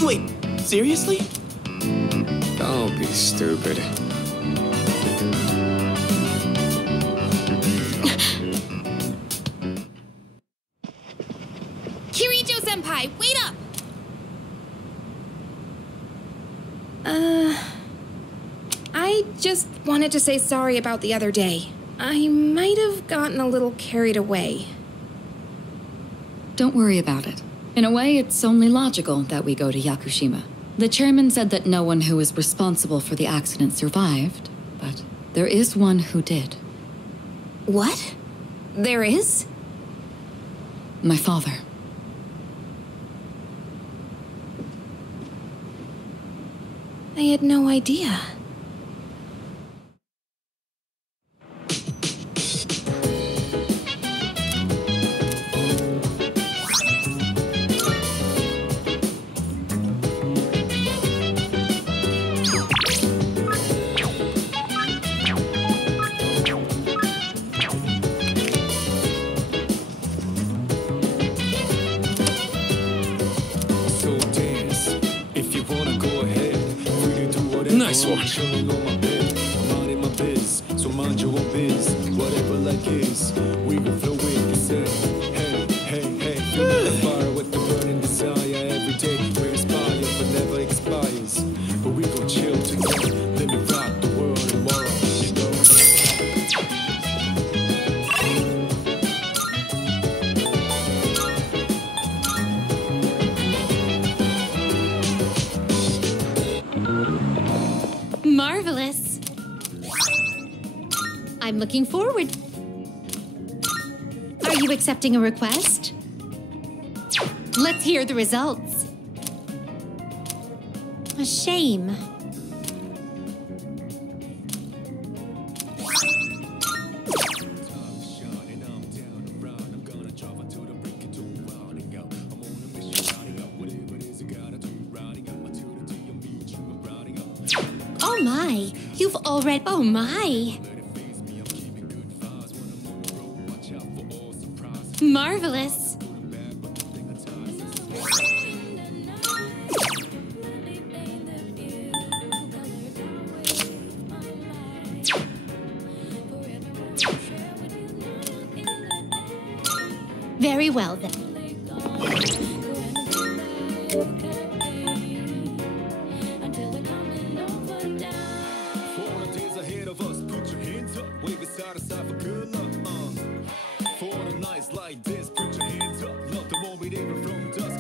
Wait, seriously? Don't be stupid. Kirijo-senpai, wait up! I just wanted to say sorry about the other day. I might have gotten a little carried away. Don't worry about it. In a way, it's only logical that we go to Yakushima. The chairman said that no one who was responsible for the accident survived, but there is one who did. What? There is? My father. I had no idea. nice one. Chilling on my bed, I'm minding my biz, so mind your own biz. Whatever life is, we can flow with the same. Hey, hey, hey, feel the fire with the burning desire every day. We inspire, but never expires. But we gon' chill together, let me rock the world tomorrow, you know. Marvelous. I'm looking forward. Are you accepting a request? Let's hear the results. A shame. Oh my, you've already... Oh my. Marvelous. Very well then. Like this, put your hands up, love the one we even from dusk.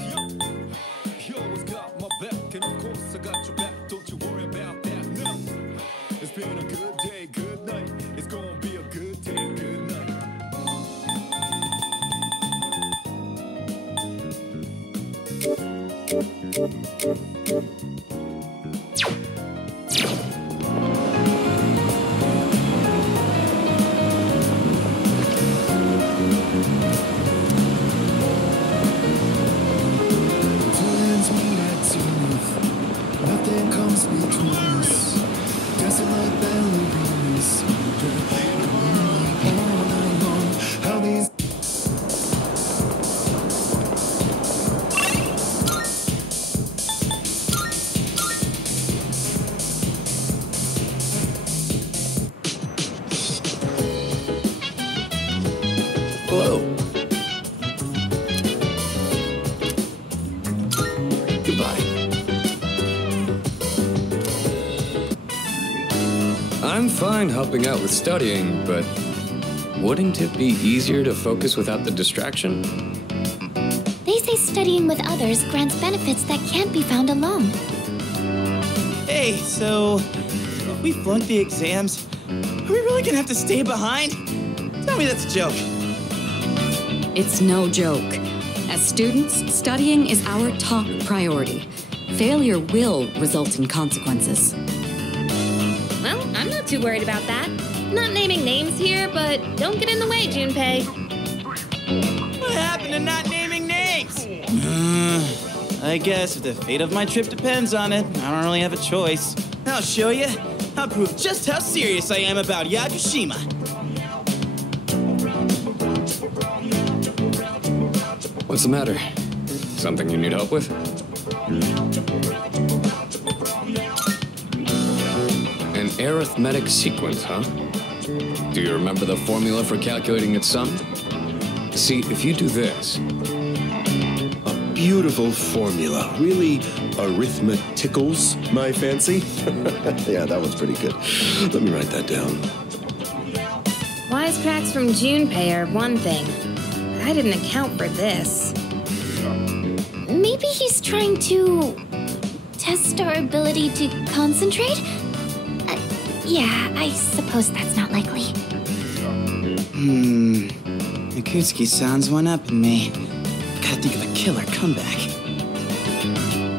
You always got my back, and of course I got your back. Don't you worry about that, no. It's been a good day, good night. It's gonna be a good day, good night. Hello. Goodbye. I'm fine helping out with studying, but wouldn't it be easier to focus without the distraction? They say studying with others grants benefits that can't be found alone. Hey, so if we flunk the exams, are we really gonna have to stay behind? Tell me that's a joke. It's no joke. As students, studying is our top priority. Failure will result in consequences. Well, I'm not too worried about that. Not naming names here, but don't get in the way, Junpei. What happened to not naming names? I guess if the fate of my trip depends on it, I don't really have a choice. I'll show you. I'll prove just how serious I am about Yakushima. What's the matter? Something you need help with? An arithmetic sequence, huh? Do you remember the formula for calculating its sum? See, if you do this... A beautiful formula. Really arithmeticals, my fancy. Yeah, that one's pretty good. Let me write that down. Wisecracks from Junpei are one thing. I didn't account for this. Maybe he's trying to test our ability to concentrate? Yeah, I suppose that's not likely. Yakutsuki-san's one up in me. Gotta think of a killer comeback.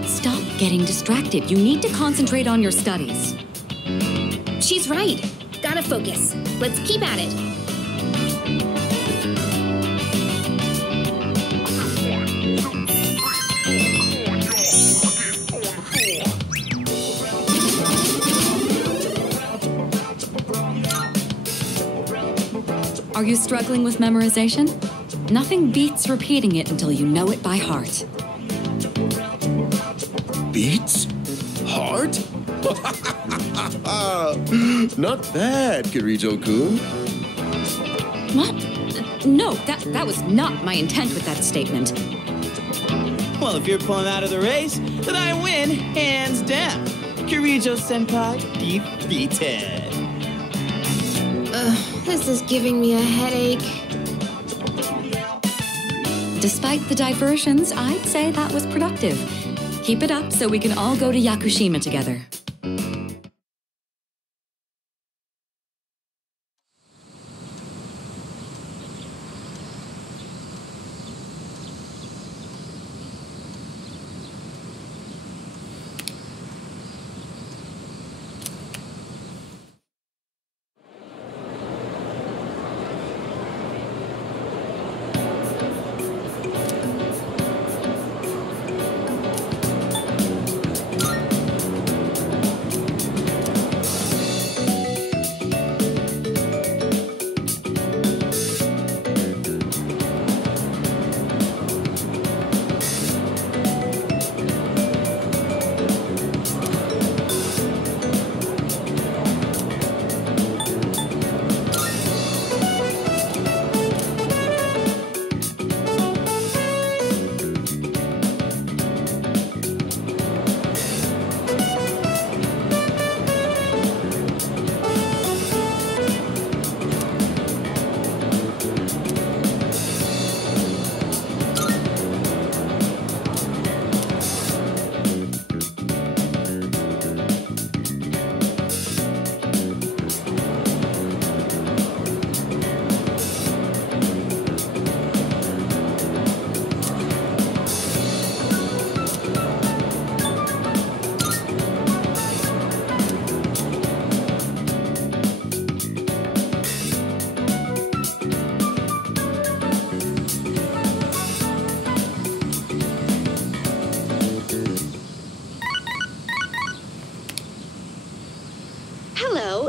Stop getting distracted. You need to concentrate on your studies. She's right. Gotta focus. Let's keep at it. Are you struggling with memorization? Nothing beats repeating it until you know it by heart. Beats? Heart? Not bad, Kirito-kun. What? No, that was not my intent with that statement. Well, if you're pulling out of the race, then I win, hands down. Kirito-senpai defeated. This is giving me a headache. Despite the diversions, I'd say that was productive. Keep it up so we can all go to Yakushima together.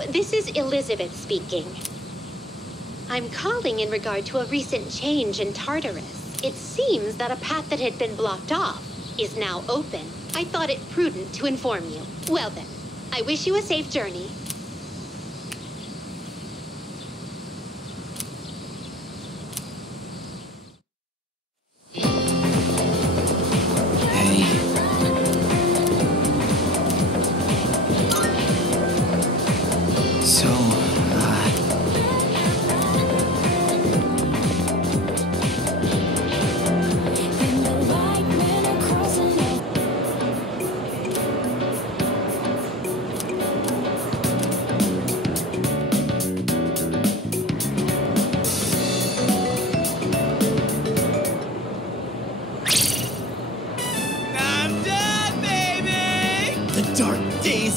This is Elizabeth speaking. I'm calling in regard to a recent change in Tartarus. It seems that a path that had been blocked off is now open. I thought it prudent to inform you. Well then, I wish you a safe journey.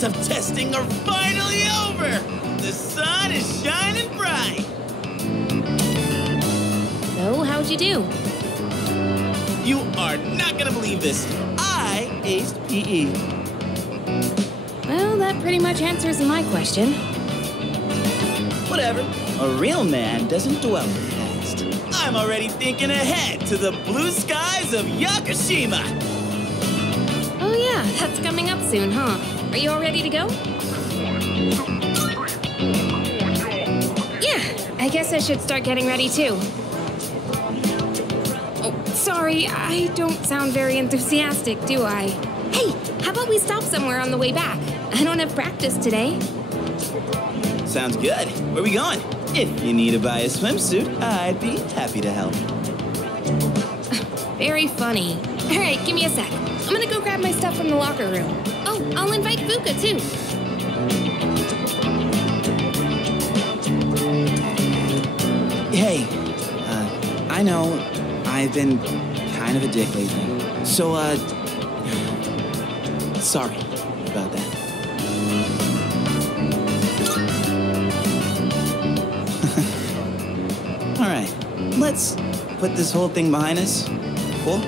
Of testing are finally over! The sun is shining bright! So, how'd you do? You are not gonna believe this. I aced PE. Well, that pretty much answers my question. Whatever. A real man doesn't dwell in the past. I'm already thinking ahead to the blue skies of Yakushima! Oh yeah, that's coming up soon, huh? Are you all ready to go? Yeah, I guess I should start getting ready too. Oh, sorry, I don't sound very enthusiastic, do I? Hey, how about we stop somewhere on the way back? I don't have practice today. Sounds good. Where are we going? If you need to buy a swimsuit, I'd be happy to help. Very funny. All right, give me a sec. I'm gonna go grab my stuff from the locker room. Oh, I'll invite Fuka, too. Hey, I know I've been kind of a dick lately. So, sorry about that. All right, let's put this whole thing behind us. Cool?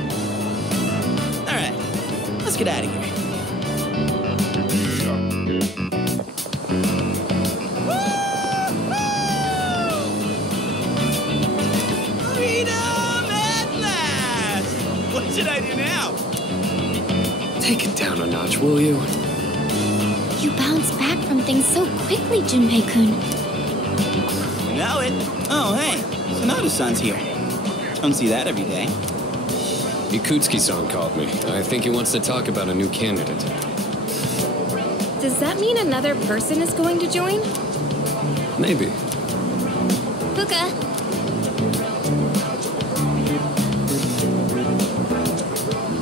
All right, let's get out of here. Take it down a notch, will you? You bounce back from things so quickly, Junpei-kun. Know it? Oh, hey, Sonata-san's here. Don't see that every day. Ikutsuki-san called me. I think he wants to talk about a new candidate. Does that mean another person is going to join? Maybe. Puka.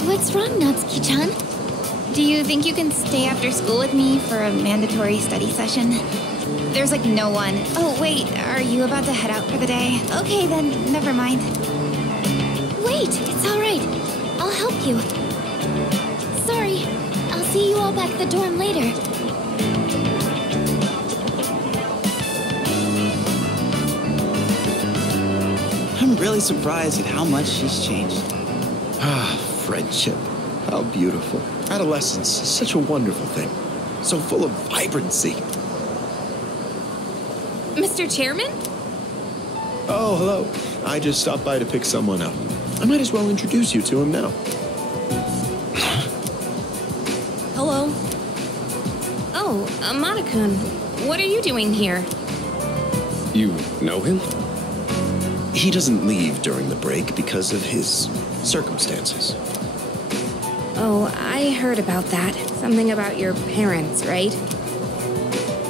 What's wrong, Natsuki-chan? Do you think you can stay after school with me for a mandatory study session? There's like no one. Oh, wait, are you about to head out for the day? Okay, then, never mind. Wait, it's all right. I'll help you. Sorry, I'll see you all back at the dorm later. I'm really surprised at how much she's changed. Ah, friendship. How beautiful. Adolescence is such a wonderful thing. So full of vibrancy. Mr. Chairman? Oh, hello. I just stopped by to pick someone up. I might as well introduce you to him now. Hello. Oh, Amada-kun, what are you doing here? You know him? He doesn't leave during the break because of his circumstances. Oh, I heard about that. Something about your parents, right?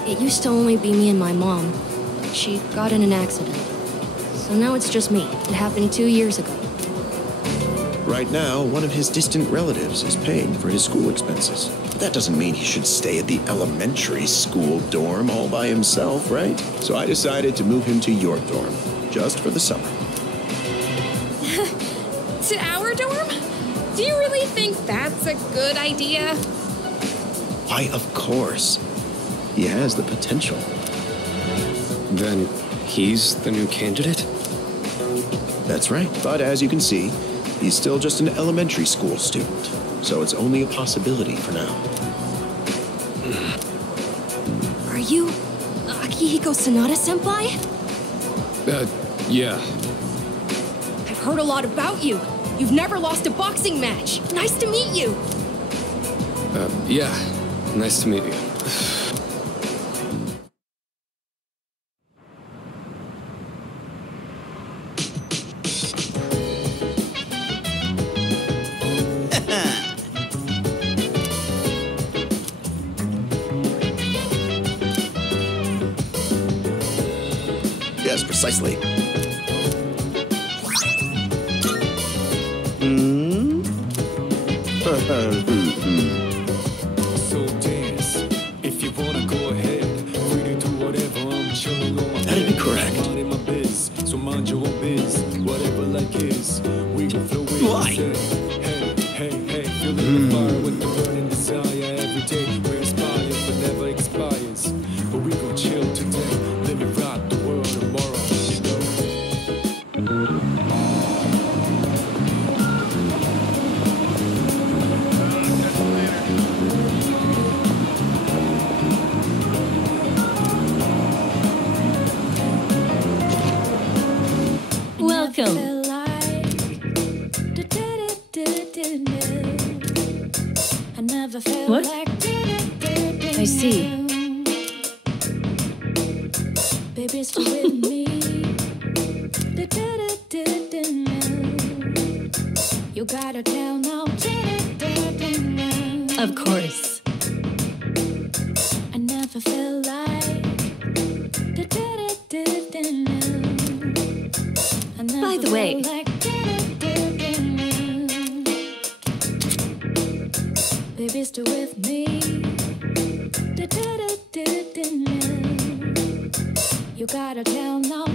It used to only be me and my mom. She got in an accident. So now it's just me. It happened 2 years ago. Right now, one of his distant relatives is paying for his school expenses. But that doesn't mean he should stay at the elementary school dorm all by himself, right? So I decided to move him to your dorm, just for the summer. To our dorm? Do you really think that's a good idea? Why, of course. He has the potential. Then he's the new candidate? That's right. But as you can see, he's still just an elementary school student. So it's only a possibility for now. Are you Akihiko Sanada-senpai? Yeah. I've heard a lot about you. You've never lost a boxing match. Nice to meet you. Yeah. Nice to meet you. Yes, precisely. So dance. If you wanna go ahead, free to do whatever. I'm chilling on my That'd be correct. Minding my biz, so mind your own biz. Whatever like is, we can flow with Why? Hey, hey, hey, feeling the fire with the burning desire every day. We inspire, but never expires. But we gon' chill today. Let me rock the world tomorrow. You know. Welcome. What? I see. You gotta tell now. Of course. I never felt like. By the way, baby, stay with me. You gotta tell now.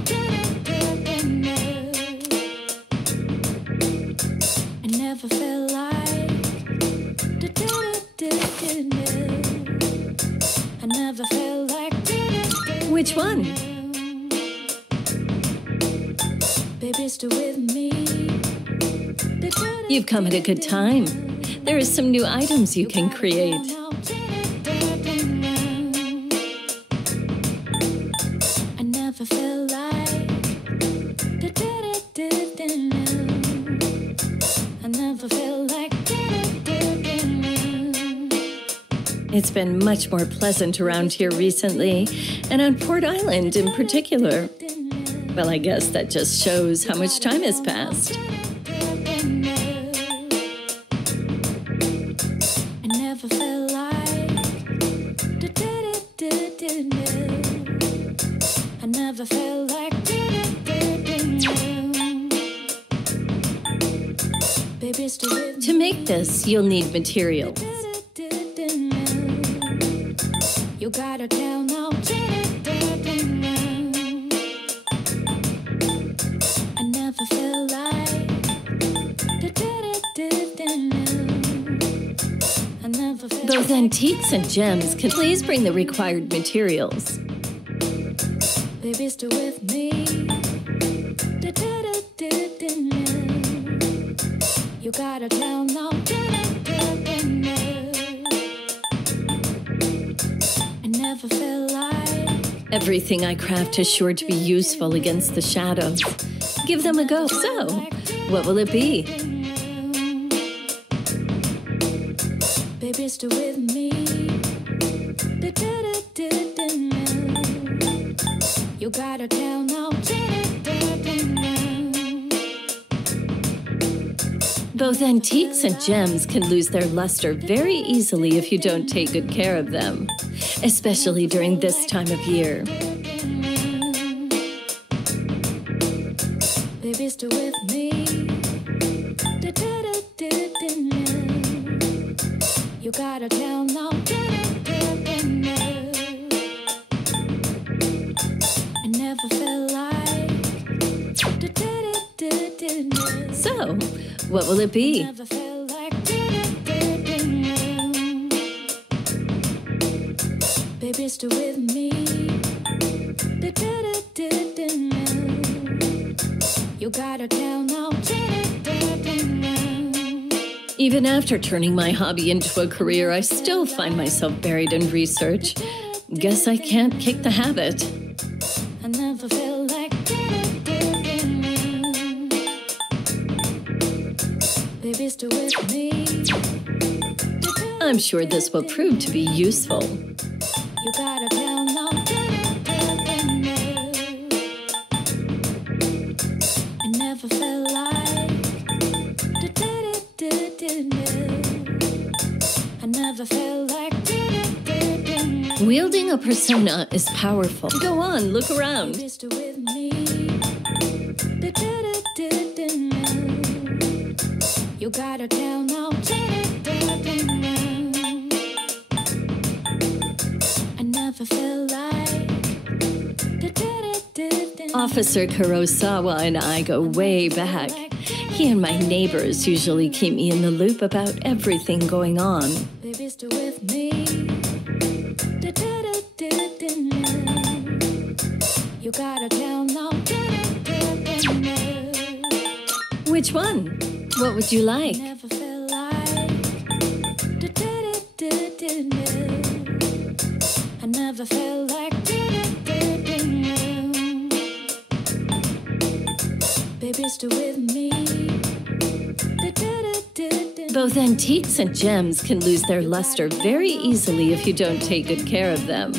I never felt like. I never felt like. Which one? Baby, stay with me. You've come at a good time. There is some new items you can create. I never felt like. I never felt like. It's been much more pleasant around here recently, and on Port Island in particular. Well, I guess that just shows how much time has passed. I never felt like I never felt like To make this, you'll need materials. You gotta tell now. I never felt like I never felt Both antiques and gems can please bring the required materials. Baby, stay with me. You gotta tell now. I never felt like Everything I craft is sure to be useful against the shadows. Give them a go. So, what will it be? baby, stay with me. You gotta tell now. Both antiques and gems can lose their luster very easily if you don't take good care of them, especially during this time of year. Baby, stay with me. You gotta tell now. I never felt like. So, what will it be? Never felt like. Baby, stay with me. You gotta tell now. Even after turning my hobby into a career, I still find myself buried in research. Guess I can't kick the habit. I never felt like. Baby, stay with me. I'm sure this will prove to be useful. You gotta tell now. I never felt like. I never felt like. Wielding a persona is powerful. Go on, look around. Baby, stay with me. You gotta tell now. I never felt like. Officer Kurosawa and I go way back. He and my neighbors usually keep me in the loop about everything going on. Baby, stay with me. You gotta tell now. Which one? What would you like? Never felt like. I never felt like. Baby, stay with me. Both antiques and gems can lose their luster very easily if you don't take good care of them.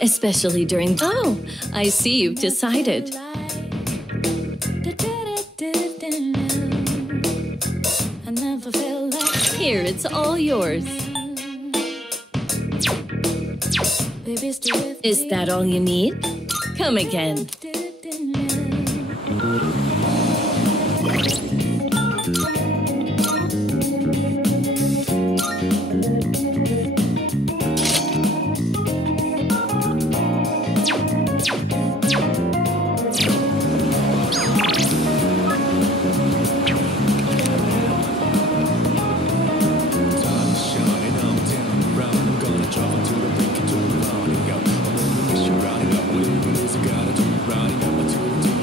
Especially during... Oh, I see you've decided. I never felt like. Here, it's all yours. Baby, stay with me. Is that all you need? Come again.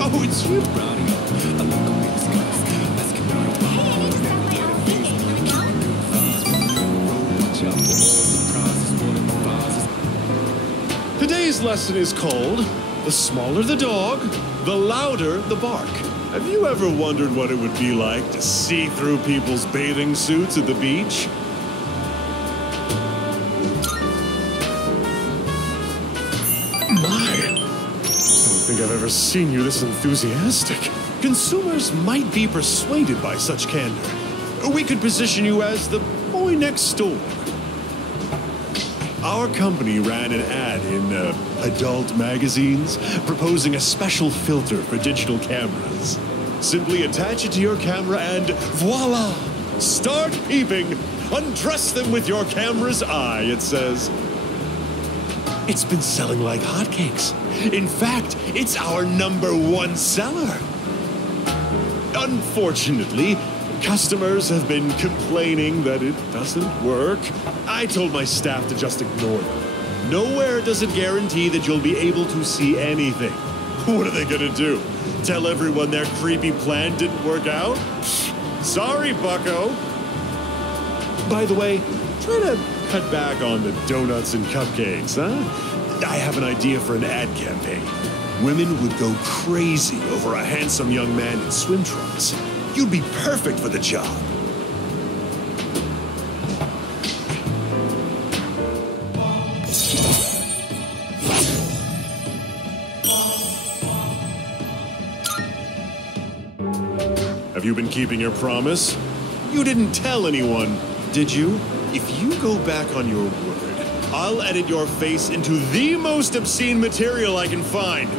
Oh, it's you! Today's lesson is called The Smaller the Dog, the Louder the Bark. Have you ever wondered what it would be like to see through people's bathing suits at the beach? I've ever seen you this enthusiastic. Consumers might be persuaded by such candor. We could position you as the boy next door. Our company ran an ad in adult magazines proposing a special filter for digital cameras. Simply attach it to your camera and voila! Start peeping! Undress them with your camera's eye, it says. It's been selling like hotcakes. In fact, it's our #1 seller. Unfortunately, customers have been complaining that it doesn't work. I told my staff to just ignore them. Nowhere does it guarantee that you'll be able to see anything. What are they gonna do? Tell everyone their creepy plan didn't work out? Sorry, bucko. By the way, try to cut back on the donuts and cupcakes, huh? I have an idea for an ad campaign. Women would go crazy over a handsome young man in swim trunks. You'd be perfect for the job. Have you been keeping your promise? You didn't tell anyone, did you? If you go back on your word, I'll edit your face into the most obscene material I can find.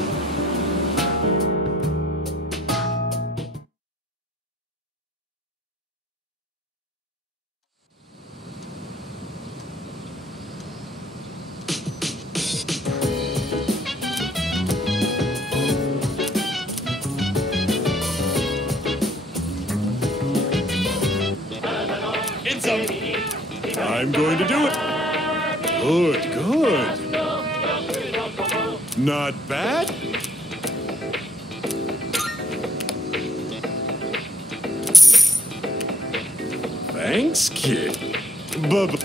I'm going to do it. Good, good. Not bad. Thanks, kid. Bub.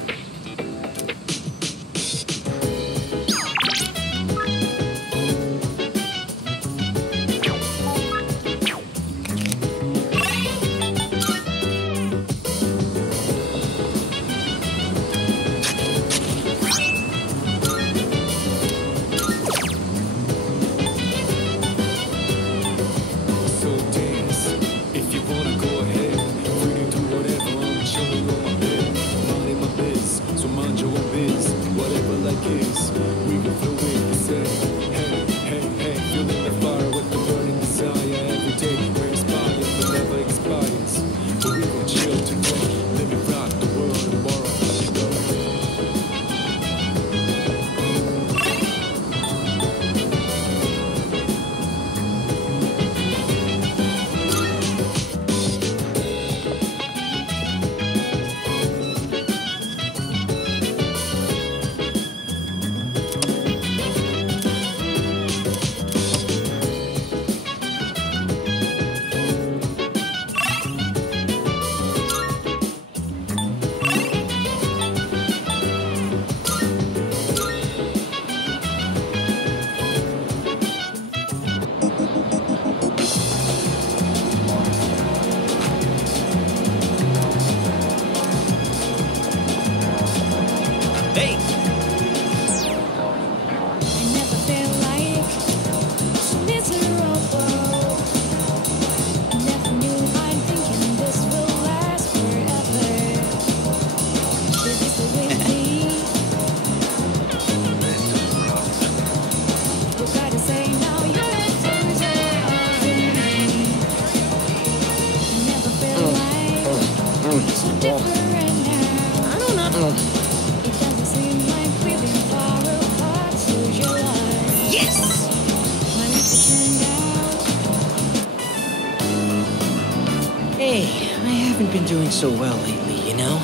Doing so well lately, you know?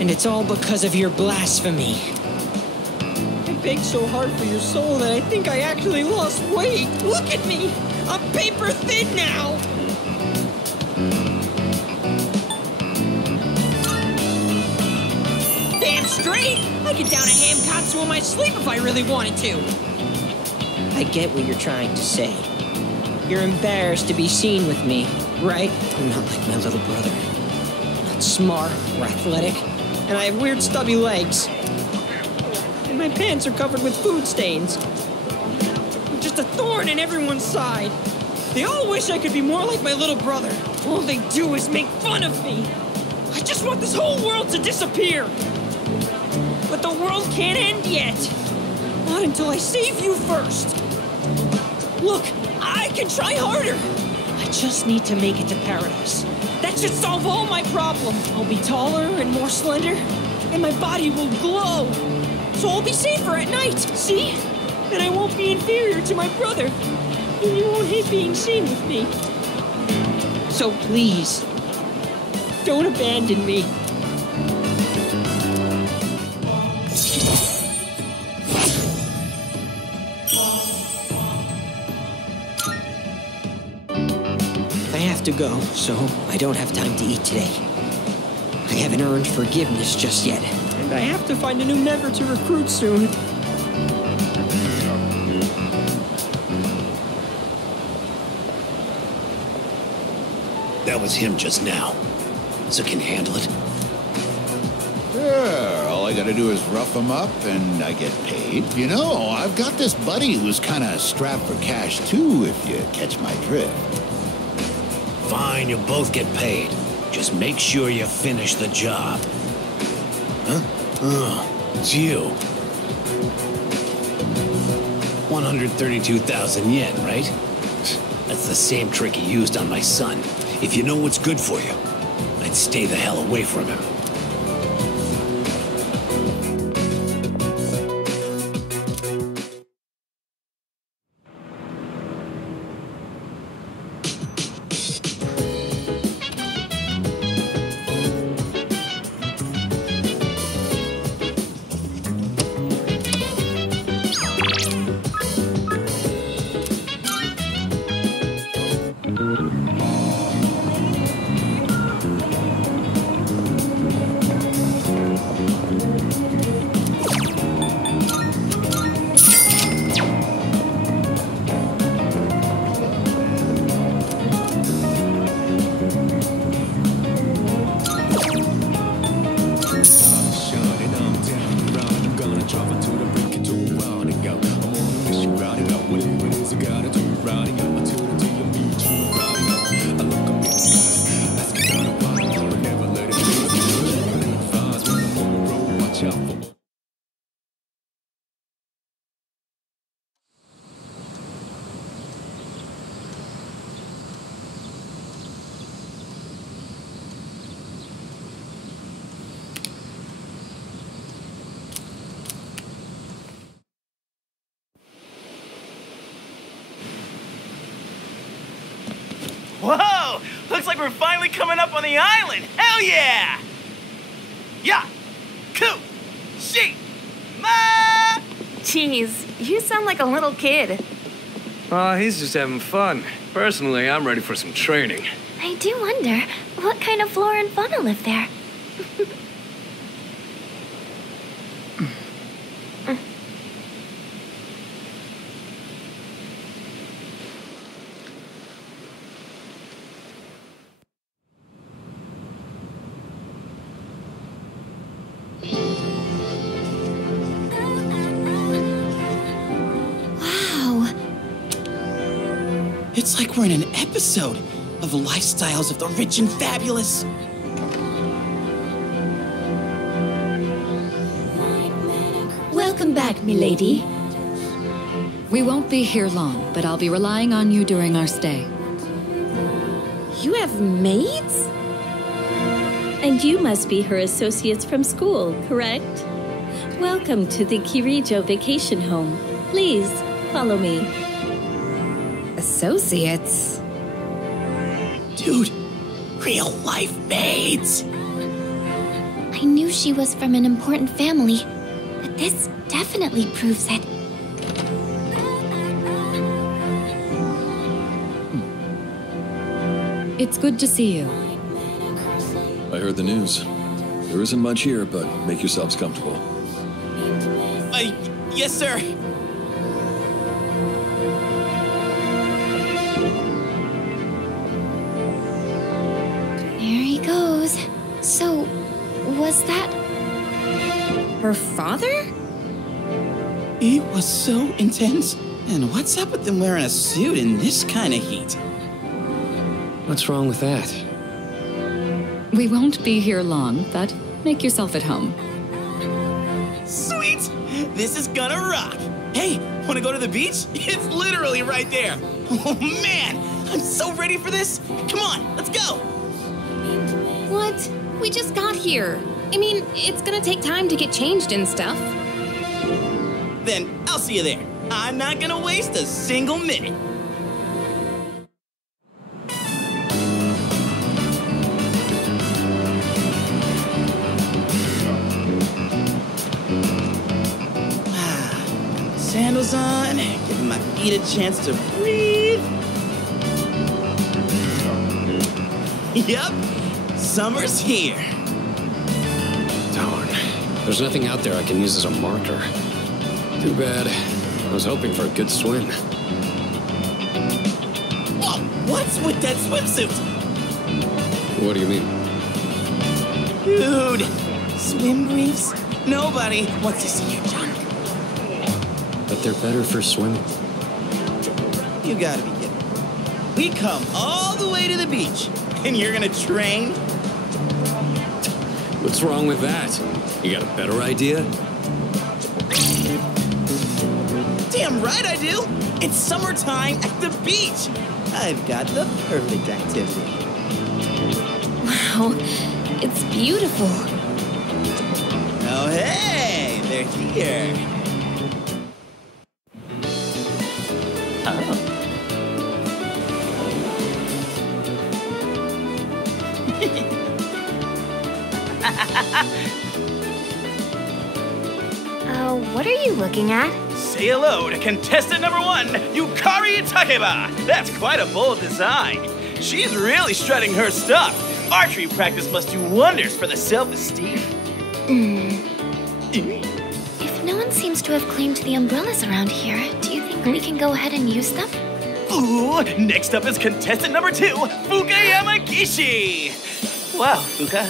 And it's all because of your blasphemy. I begged so hard for your soul that I think I actually lost weight. Look at me! I'm paper thin now! Damn straight! I could down a ham katsu in my sleep if I really wanted to. I get what you're trying to say. You're embarrassed to be seen with me, right? I'm not like my little brother. Not smart or athletic, and I have weird stubby legs. And my pants are covered with food stains. just a thorn in everyone's side. They all wish I could be more like my little brother. All they do is make fun of me. I just want this whole world to disappear. But the world can't end yet. Not until I save you first. Look, I can try harder. I just need to make it to paradise. That should solve all my problems. I'll be taller and more slender, and my body will glow. So I'll be safer at night, see? And I won't be inferior to my brother. And you won't hate being seen with me. So please, don't abandon me. I have to go, so I don't have time to eat today. I haven't earned forgiveness just yet. And I have to find a new member to recruit soon. That was him just now. So can you handle it? Sure, all I gotta do is rough him up and I get paid. You know, I've got this buddy who's kinda strapped for cash too, if you catch my drift. Fine, you'll both get paid. Just make sure you finish the job. Huh? Oh, it's you. 132,000 yen, right? That's the same trick he used on my son. If you know what's good for you, I'd stay the hell away from him. Whoa! Looks like we're finally coming up on the island! Hell yeah! Yakushima! Jeez, you sound like a little kid. Oh, he's just having fun. Personally, I'm ready for some training. I do wonder, what kind of flora and fauna live there? It's like we're in an episode of the lifestyles of the rich and fabulous. Welcome back, milady. We won't be here long, but I'll be relying on you during our stay. You have maids? And you must be her associates from school, correct? Welcome to the Kirijo vacation home. Please, follow me. Associates? Dude, real life maids. I knew she was from an important family, but this definitely proves it. It's good to see you. I heard the news. There isn't much here, but make yourselves comfortable. Yes, sir. There he goes. So, was that her father? It was so intense. And what's up with them wearing a suit in this kind of heat? What's wrong with that? We won't be here long, but make yourself at home. Sweet! This is gonna rock! Hey, wanna go to the beach? It's literally right there! Oh man! I'm so ready for this! Come on, let's go! What? We just got here. I mean, it's gonna take time to get changed and stuff. Then I'll see you there. I'm not gonna waste a single minute. Sandals on, giving my feet a chance to breathe. Yep, summer's here. Darn. There's nothing out there I can use as a marker. Too bad. I was hoping for a good swim. Whoa, what's with that swimsuit? What do you mean? Dude, swim briefs? Nobody wants to see your junk. But they're better for swimming. You gotta be kidding. We come all the way to the beach, and you're gonna train? What's wrong with that? You got a better idea? Damn right I do! It's summertime at the beach! I've got the perfect activity. Wow, it's beautiful. Oh, hey! They're here. What are you looking at? Say hello to contestant number 1, Yukari Takeba. That's quite a bold design. She's really strutting her stuff. Archery practice must do wonders for the self-esteem. If no one seems to have claimed the umbrellas around here, do you think we can go ahead and use them? Ooh, next up is contestant number 2, Fuka Yamagishi. Wow, Fuka,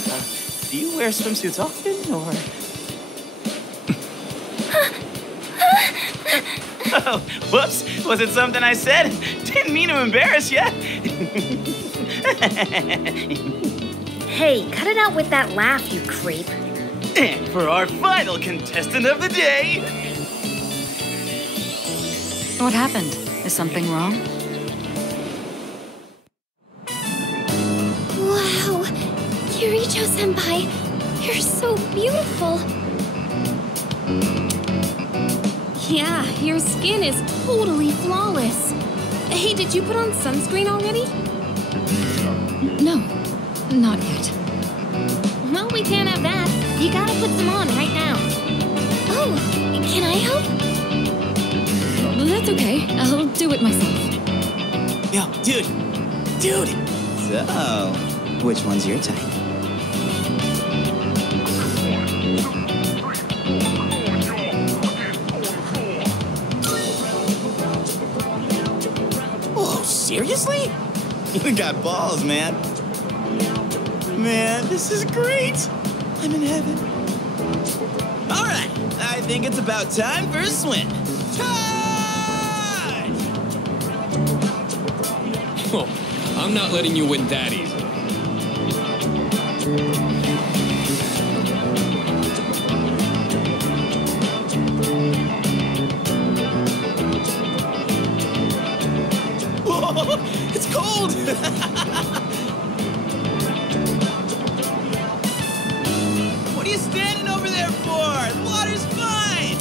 do you wear swimsuits often, or...? Oh, whoops. Was it something I said? Didn't mean to embarrass you. Hey, cut it out with that laugh, you creep. And for our final contestant of the day... What happened? Is something wrong? Wow, Kiricho-senpai, you're so beautiful. Yeah, your skin is totally flawless. Hey, did you put on sunscreen already? No, not yet. Well, we can't have that. You gotta put some on right now. Oh, can I help? That's okay. I'll do it myself. Yo, dude! So, which one's your type? Seriously? You got balls, man. Man, this is great. I'm in heaven. All right, I think it's about time for a swim. Charge! Oh, I'm not letting you win that easy. It's cold! What are you standing over there for? The water's fine!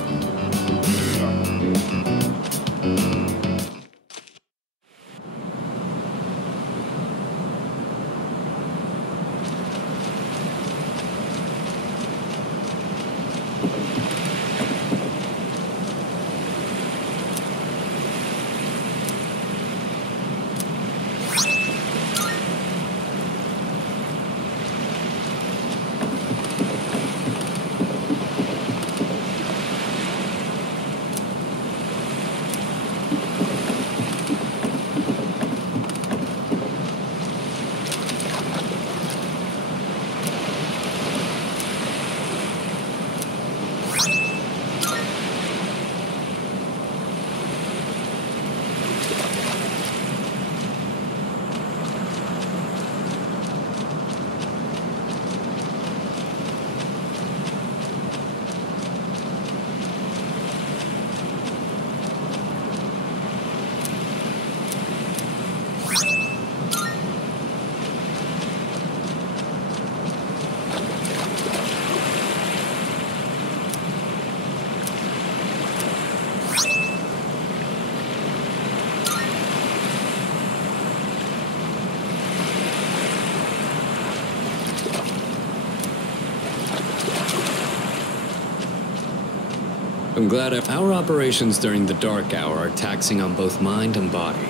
I'm glad our operations during the dark hour are taxing on both mind and body.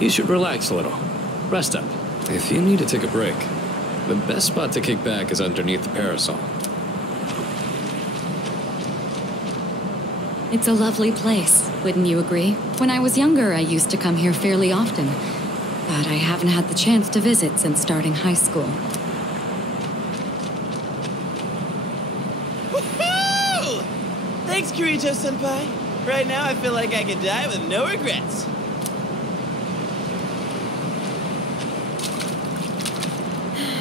You should relax a little. Rest up. If you need to take a break, the best spot to kick back is underneath the parasol. It's a lovely place, wouldn't you agree? When I was younger, I used to come here fairly often, but I haven't had the chance to visit since starting high school. Woohoo! Thanks, Kirito-senpai. Right now, I feel like I could die with no regrets.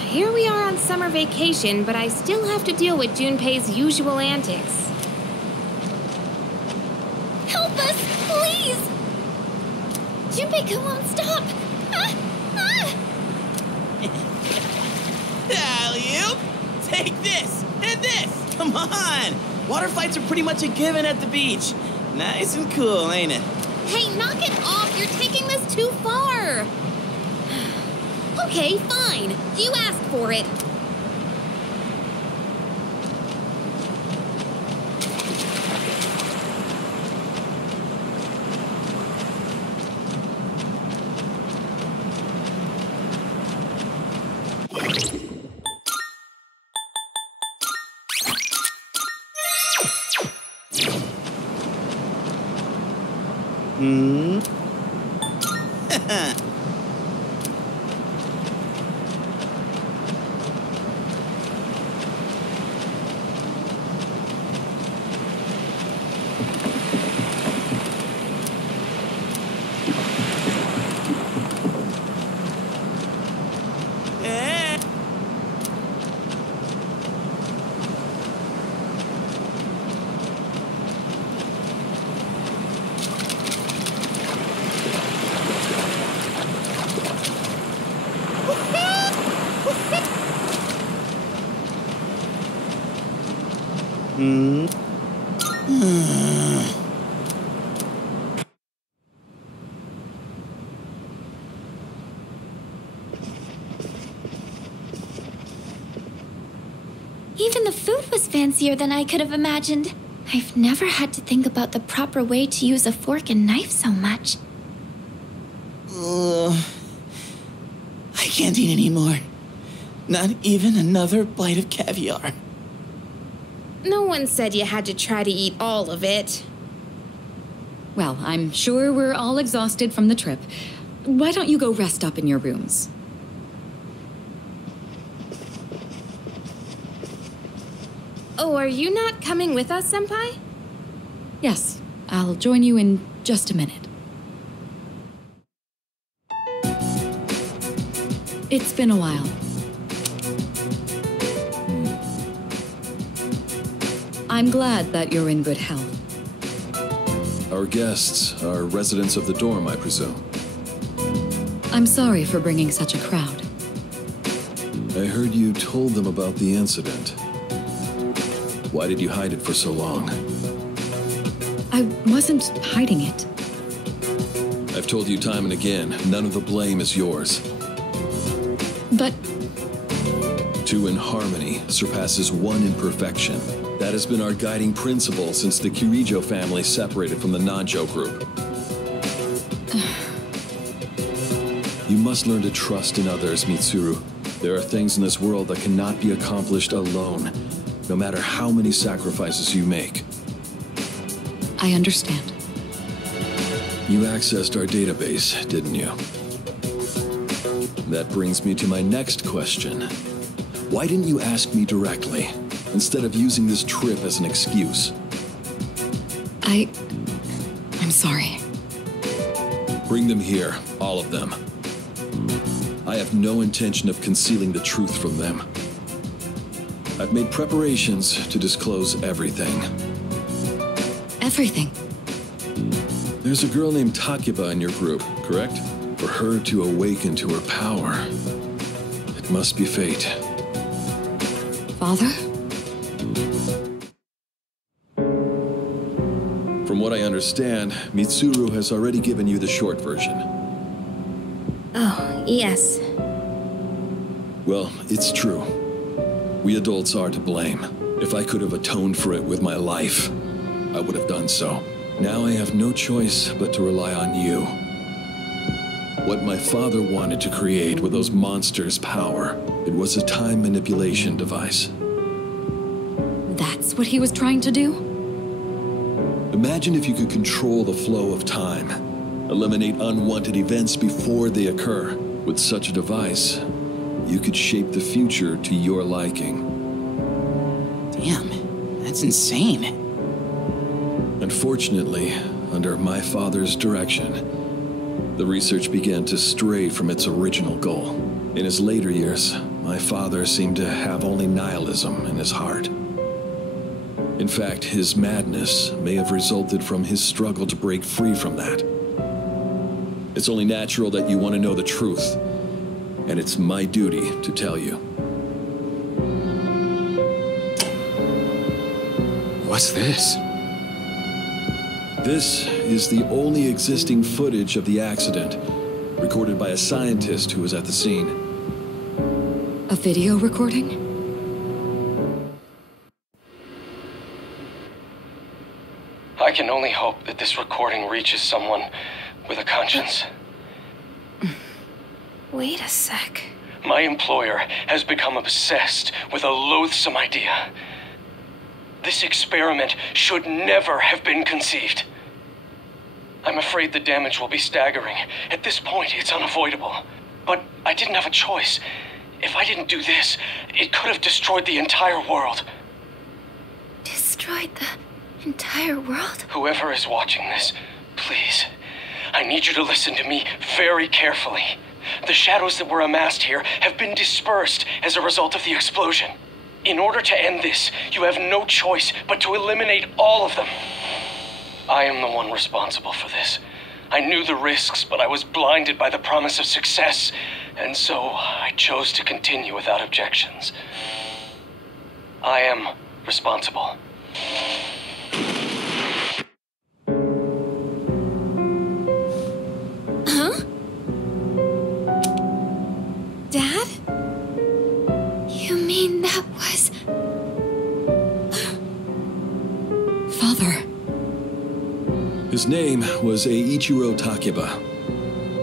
Here we are on summer vacation, but I still have to deal with Junpei's usual antics. Help us, please! Junpei won't stop! Alley-oop! Take this and this! Come on! Water fights are pretty much a given at the beach. Nice and cool, ain't it? Hey, knock it off! You're taking this too far! Okay, fine. You asked for it. Even the food was fancier than I could have imagined. I've never had to think about the proper way to use a fork and knife so much. I can't eat anymore. Not even another bite of caviar. No one said you had to try to eat all of it. Well, I'm sure we're all exhausted from the trip. Why don't you go rest up in your rooms? Oh, are you not coming with us, Senpai? Yes, I'll join you in just a minute. It's been a while. I'm glad that you're in good health. Our guests are residents of the dorm, I presume. I'm sorry for bringing such a crowd. I heard you told them about the incident. Why did you hide it for so long? I wasn't hiding it. I've told you time and again, none of the blame is yours. But... Two in harmony surpasses one in perfection. That has been our guiding principle since the Kirijo family separated from the Nanjo group. You must learn to trust in others, Mitsuru. There are things in this world that cannot be accomplished alone, no matter how many sacrifices you make. I understand. You accessed our database, didn't you? That brings me to my next question. Why didn't you ask me directly, instead of using this trip as an excuse? I'm sorry. Bring them here, all of them. I have no intention of concealing the truth from them. I've made preparations to disclose everything. Everything? There's a girl named Takeba in your group, correct? For her to awaken to her power, it must be fate. Father? From what I understand, Mitsuru has already given you the short version. Oh, yes. Well, it's true. We adults are to blame. If I could have atoned for it with my life, I would have done so. Now I have no choice but to rely on you. What my father wanted to create with those monsters' power, it was a time manipulation device. That's what he was trying to do? Imagine if you could control the flow of time, eliminate unwanted events before they occur. With such a device, you could shape the future to your liking. Damn, that's insane. Unfortunately, under my father's direction, the research began to stray from its original goal. In his later years, my father seemed to have only nihilism in his heart. In fact, his madness may have resulted from his struggle to break free from that. It's only natural that you want to know the truth, and it's my duty to tell you. What's this? This is the only existing footage of the accident, recorded by a scientist who was at the scene. A video recording? I can only hope that this recording reaches someone with a conscience. Wait a sec. My employer has become obsessed with a loathsome idea. This experiment should never have been conceived. I'm afraid the damage will be staggering. At this point, it's unavoidable. But I didn't have a choice. If I didn't do this, it could have destroyed the entire world. Destroyed the entire world? Whoever is watching this, please, I need you to listen to me very carefully. The shadows that were amassed here have been dispersed as a result of the explosion. In order to end this, you have no choice but to eliminate all of them. I am the one responsible for this. I knew the risks, but I was blinded by the promise of success, and so I chose to continue without objections. I am responsible. Huh? Dad? You mean that was... Father. His name was Eiichiro Takeba.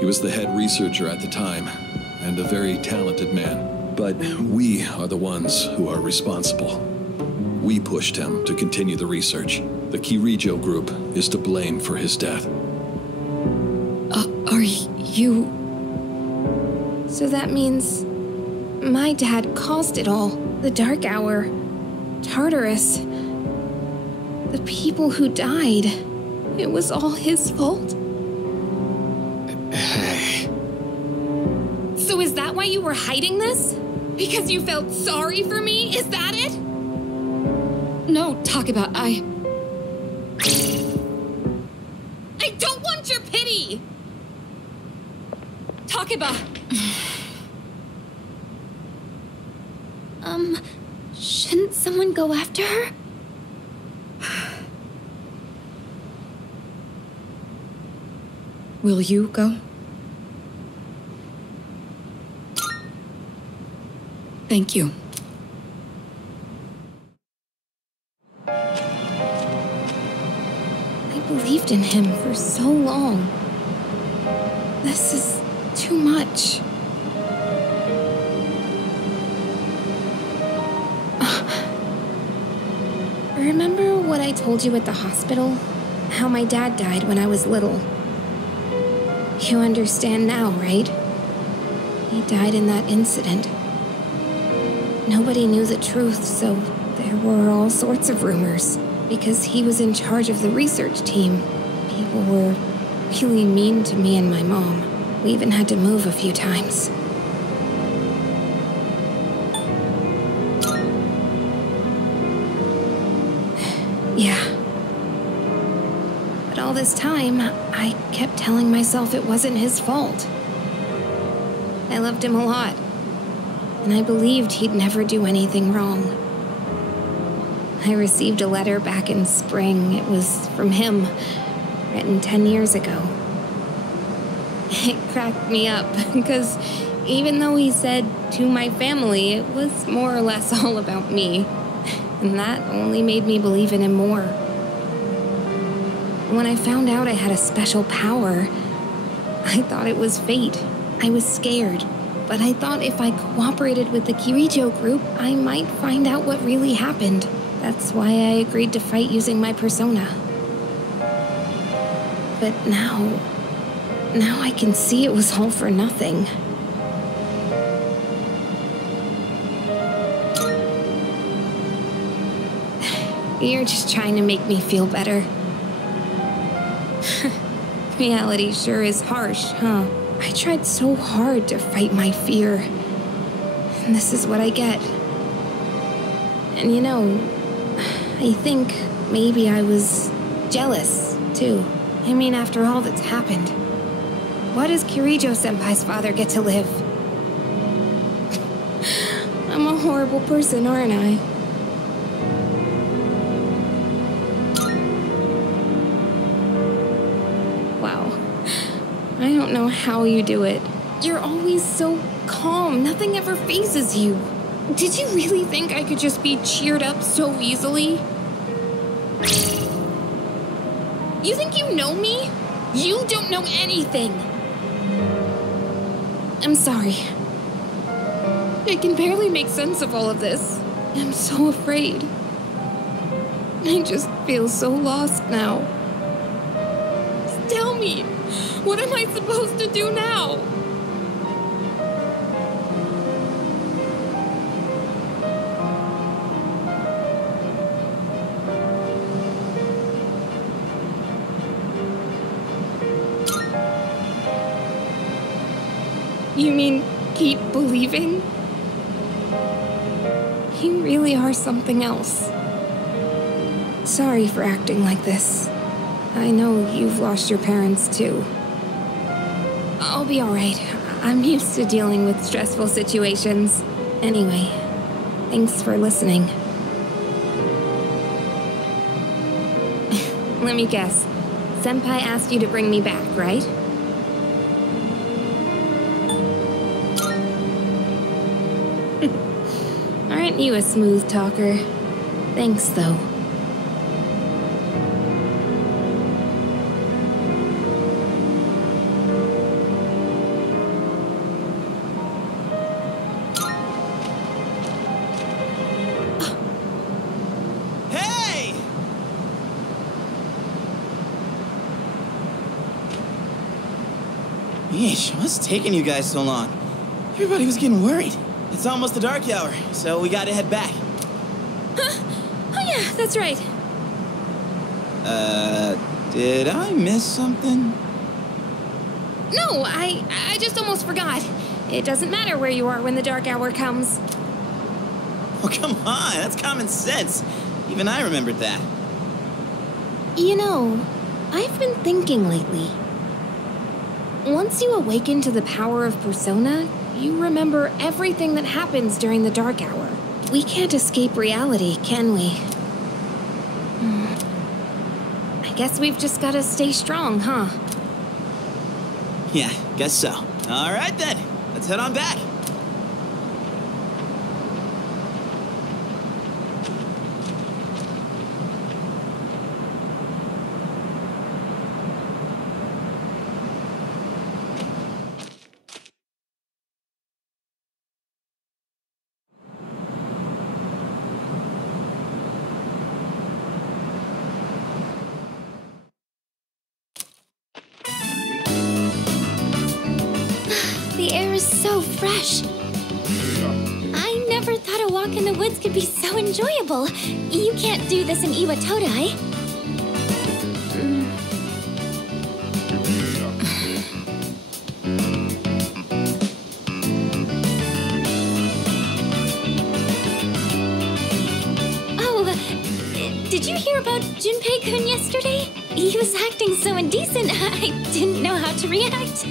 He was the head researcher at the time, and a very talented man. But we are the ones who are responsible. We pushed him to continue the research. The Kirijo group is to blame for his death. Are you... So that means my dad caused it all. The Dark Hour, Tartarus, the people who died. It was all his fault. So is that why you were hiding this? Because you felt sorry for me? Is that it? No, Takeba, I don't want your pity! Takeba! Shouldn't someone go after her? Will you go? Thank you. I believed in him for so long. This is too much. Remember what I told you at the hospital? How my dad died when I was little. You understand now, right? He died in that incident. Nobody knew the truth, so there were all sorts of rumors. Because he was in charge of the research team, people were really mean to me and my mom. We even had to move a few times. Yeah. But all this time, I kept telling myself it wasn't his fault. I loved him a lot, and I believed he'd never do anything wrong. I received a letter back in spring. It was from him, written 10 years ago. It cracked me up, because even though he said to my family, it was more or less all about me. And that only made me believe in him more. When I found out I had a special power, I thought it was fate. I was scared, but I thought if I cooperated with the Kirijo group, I might find out what really happened. That's why I agreed to fight using my persona. But now I can see it was all for nothing. You're just trying to make me feel better. Reality sure is harsh, huh? I tried so hard to fight my fear. And this is what I get. And you know, I think maybe I was jealous, too. I mean, after all that's happened, why does Kirijo-senpai's father get to live? I'm a horrible person, aren't I? Wow. I don't know how you do it. You're always so calm. Nothing ever phases you. Did you really think I could just be cheered up so easily? You think you know me? You don't know anything. I'm sorry. I can barely make sense of all of this. I'm so afraid. I just feel so lost now. Just tell me, what am I supposed to do now? You mean keep believing? You really are something else. Sorry for acting like this. I know you've lost your parents too. I'll be alright. I'm used to dealing with stressful situations. Anyway, thanks for listening. Let me guess. Senpai asked you to bring me back, right? Aren't you a smooth talker? Thanks, though. Hey! Yeesh, what's taking you guys so long? Everybody was getting worried. It's almost the dark hour, so we gotta head back. Huh? Oh yeah, that's right. Did I miss something? No, I just almost forgot. It doesn't matter where you are when the dark hour comes. Oh, come on, that's common sense. Even I remembered that. You know, I've been thinking lately. Once you awaken to the power of persona, you remember everything that happens during the dark hour. We can't escape reality, can we? I guess we've just gotta stay strong, huh? Yeah, guess so. All right then, let's head on back. The air is so fresh. I never thought a walk in the woods could be so enjoyable. You can't do this in Iwatodai. Oh, did you hear about Junpei-kun yesterday? He was acting so indecent, I didn't know how to react.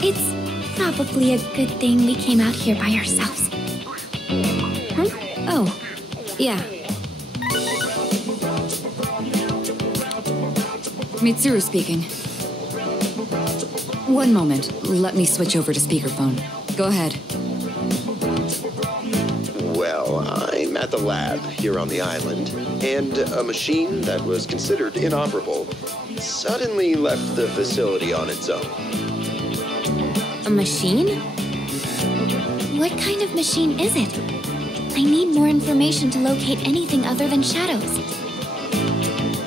It's probably a good thing we came out here by ourselves. Huh? Oh, yeah. Mitsuru speaking. One moment. Let me switch over to speakerphone. Go ahead. Well, I'm at at the lab here on the island, and a machine that was considered inoperable suddenly left the facility on its own. A machine? What kind of machine is it? I need more information to locate anything other than shadows.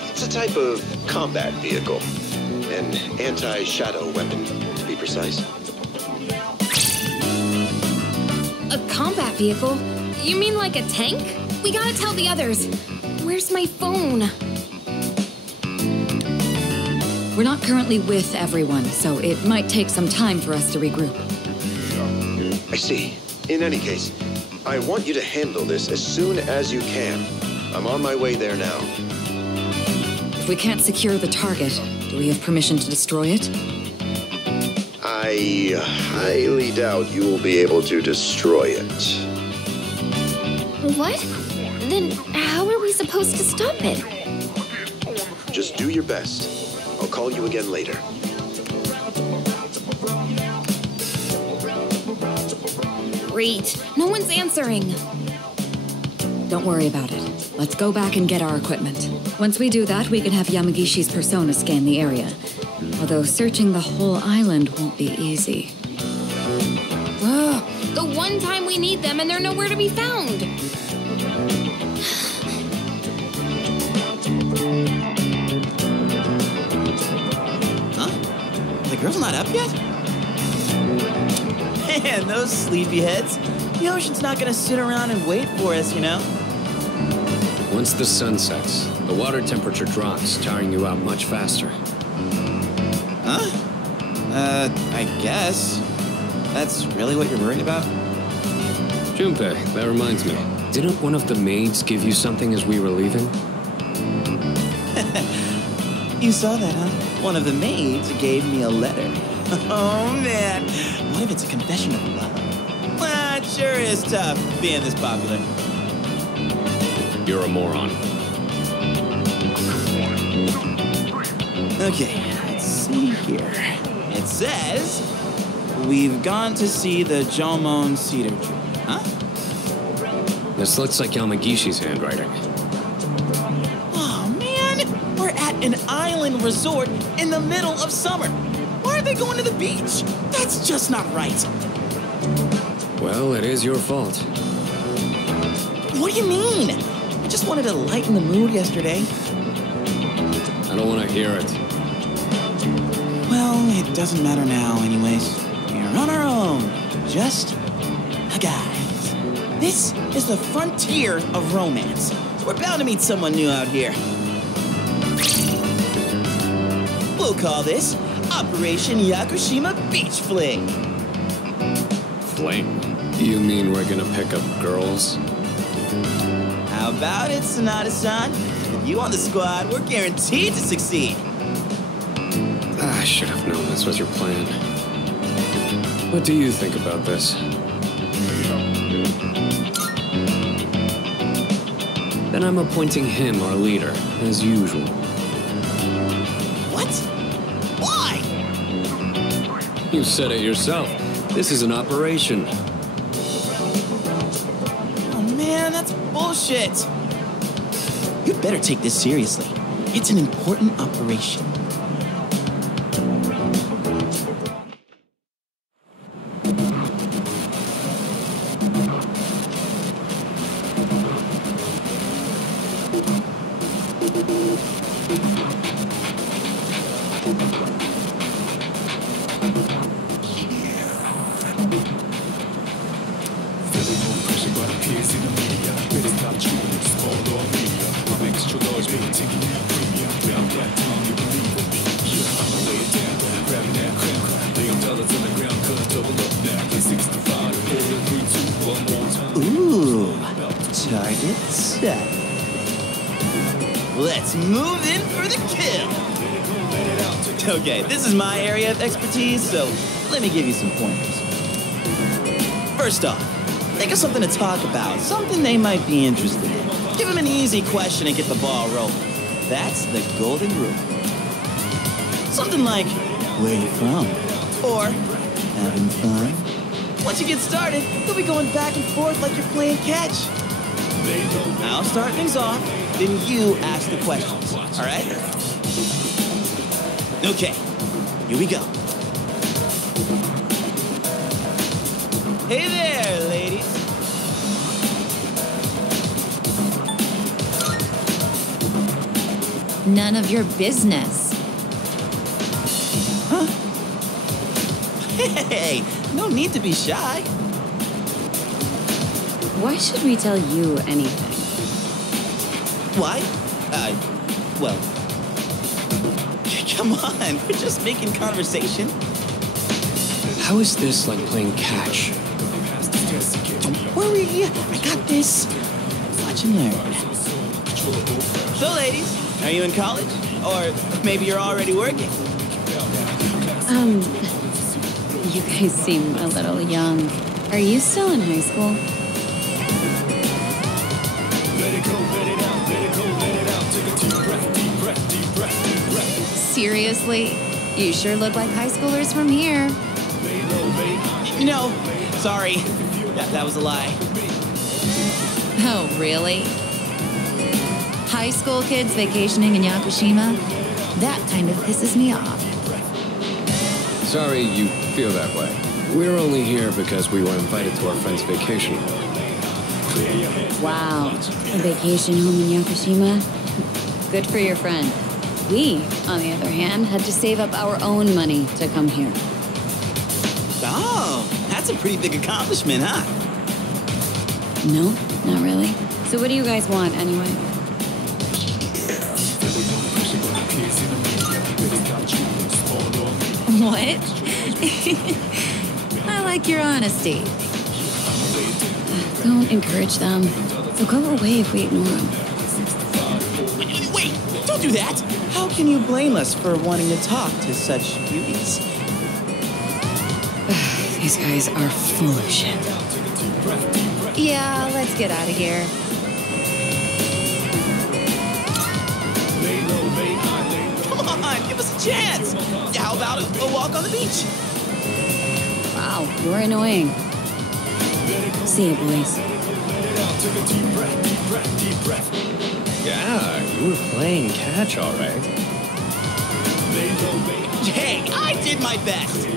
It's a type of combat vehicle. An anti-shadow weapon, to be precise. A combat vehicle? You mean like a tank? We gotta tell the others. Where's my phone? We're not currently with everyone, so it might take some time for us to regroup. I see. In any case, I want you to handle this as soon as you can. I'm on my way there now. If we can't secure the target, do we have permission to destroy it? I highly doubt you will be able to destroy it. What? Then how are we supposed to stop it? Just do your best. I'll call you again later. Great. No one's answering. Don't worry about it. Let's go back and get our equipment. Once we do that, we can have Yamagishi's persona scan the area. Although searching the whole island won't be easy. Ugh, the one time we need them and they're nowhere to be found. Huh? The girl's not up yet? Man, those sleepyheads. The ocean's not gonna sit around and wait for us, you know? Once the sun sets, the water temperature drops, tiring you out much faster. Huh? I guess. That's really what you're worried about? Junpei, that reminds me. Didn't one of the maids give you something as we were leaving? You saw that, huh? One of the maids gave me a letter. Oh, man. What if it's a confession of love? Well, it sure is tough being this popular. You're a moron. Okay, let's see here. It says, we've gone to see the Jomon cedar tree. Huh? This looks like Yamagishi's handwriting. Oh, man! We're at an island resort in the middle of summer. Why are they going to the beach? That's just not right. Well, it is your fault. What do you mean? I just wanted to lighten the mood yesterday. I don't want to hear it. Well, it doesn't matter now anyways. We're on our own. Just guys. This is the frontier of romance. We're bound to meet someone new out here. We'll call this Operation Yakushima Beach Fling. Fling? You mean we're gonna pick up girls? How about it, Sonata-san? With you on the squad, we're guaranteed to succeed. I should have known this was your plan. What do you think about this? Then I'm appointing him our leader, as usual. What? Why? You said it yourself. This is an operation. Oh man, that's bullshit. You'd better take this seriously. It's an important operation. Ooh, target set. Let's move in for the kill. Okay, this is my area of expertise, so let me give you some pointers. First off, think of something to talk about, something they might be interested in. Give them an easy question and get the ball rolling. That's the golden rule. Something like, where you from? Or, having fun? Once you get started, you'll be going back and forth like you're playing catch. I'll start things off, then you ask the questions, all right? Okay, here we go. Hey there, ladies. None of your business. Huh? Hey, no need to be shy. Why should we tell you anything? Why? Well, come on, we're just making conversation. How is this like playing catch? Don't worry, I got this. Watch and learn. So, ladies, are you in college? Or maybe you're already working? You guys seem a little young. Are you still in high school? Seriously? You sure look like high schoolers from here. No, sorry. That was a lie. Oh, really? High school kids vacationing in Yakushima? That kind of pisses me off. Sorry you feel that way. We're only here because we were invited to our friend's vacation home. Wow. A vacation home in Yakushima? Good for your friend. We, on the other hand, had to save up our own money to come here. Oh, that's a pretty big accomplishment, huh? No, not really. So what do you guys want, anyway? What? I like your honesty. Don't encourage them. They'll go away if we ignore them. Wait, don't do that. How can you blame us for wanting to talk to such beauties? These guys are full of shit. Yeah, let's get out of here. Come on, give us a chance. How about a walk on the beach? Wow, you're annoying. See you, boys. Yeah, you were playing catch, all right. Hey, I did my best.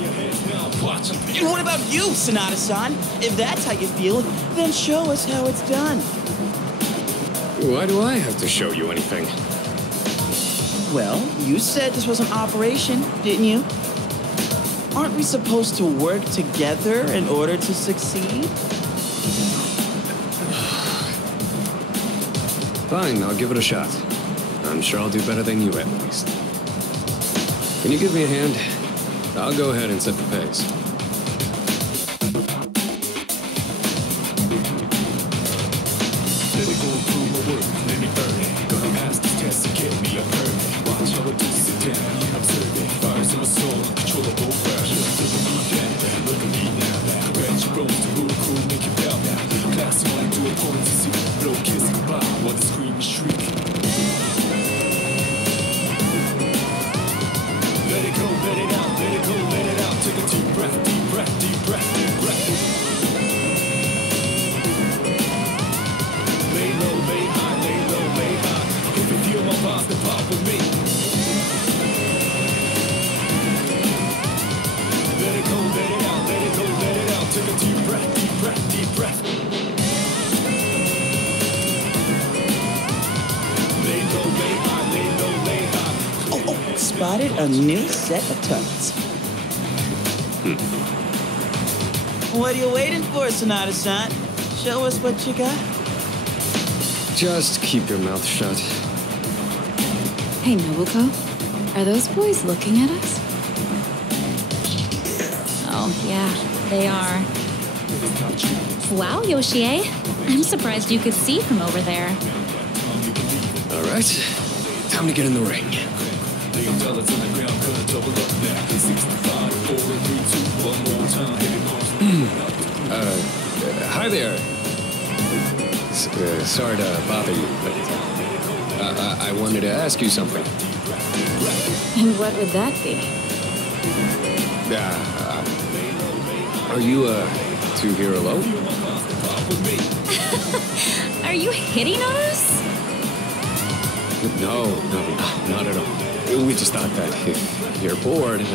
And what about you, Sonata-san? If that's how you feel, then show us how it's done. Why do I have to show you anything? Well, you said this was an operation, didn't you? Aren't we supposed to work together in order to succeed? Fine, I'll give it a shot. I'm sure I'll do better than you at least. Can you give me a hand? I'll go ahead and set the pace. Spotted a new set of turrets. What are you waiting for, Sonata-san? Show us what you got. Just keep your mouth shut. Hey, Nobuko. Are those boys looking at us? Oh, yeah, they are. Wow, Yoshie. I'm surprised you could see from over there. All right, time to get in the ring. Hi there. Sorry to bother you, but I wanted to ask you something. And what would that be? Are you two here alone? Are you hitting on us? No, not at all. We just thought that if you're bored, you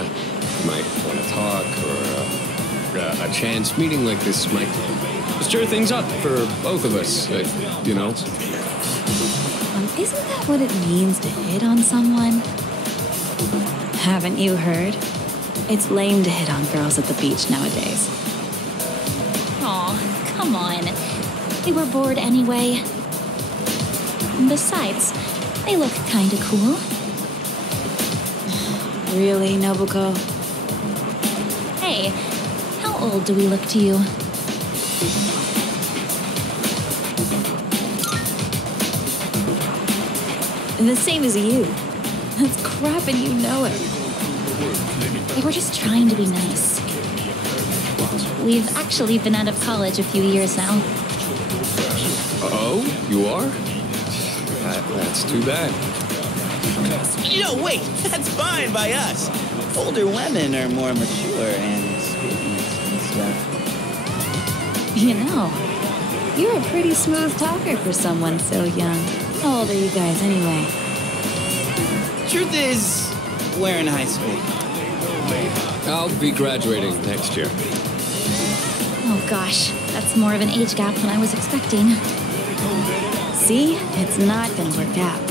might want to talk, or a chance meeting like this might stir things up for both of us, you know? Isn't that what it means to hit on someone? Haven't you heard? It's lame to hit on girls at the beach nowadays. Aw, come on. They were bored anyway. Besides, they look kinda cool. Really, Nobuko? Hey, how old do we look to you? The same as you. That's crap and you know it. They were just trying to be nice. We've actually been out of college a few years now. Oh, you are? That's too bad. No, wait, that's fine by us. Older women are more mature and experienced and stuff. You know, you're a pretty smooth talker for someone so young. How old are you guys anyway? Truth is, we're in high school. I'll be graduating next year. Oh gosh, that's more of an age gap than I was expecting. See, it's not gonna work out.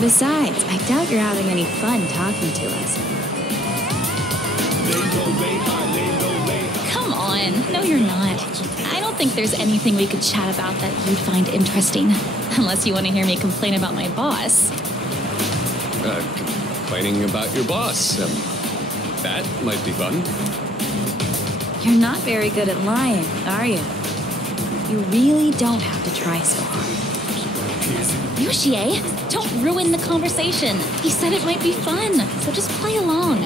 Besides, I doubt you're having any fun talking to us. Come on, no you're not. I don't think there's anything we could chat about that you'd find interesting. Unless you want to hear me complain about my boss. Complaining about your boss. That might be fun. You're not very good at lying, are you? You really don't have to try so hard. Yoshie, don't ruin the conversation. He said it might be fun, so just play along.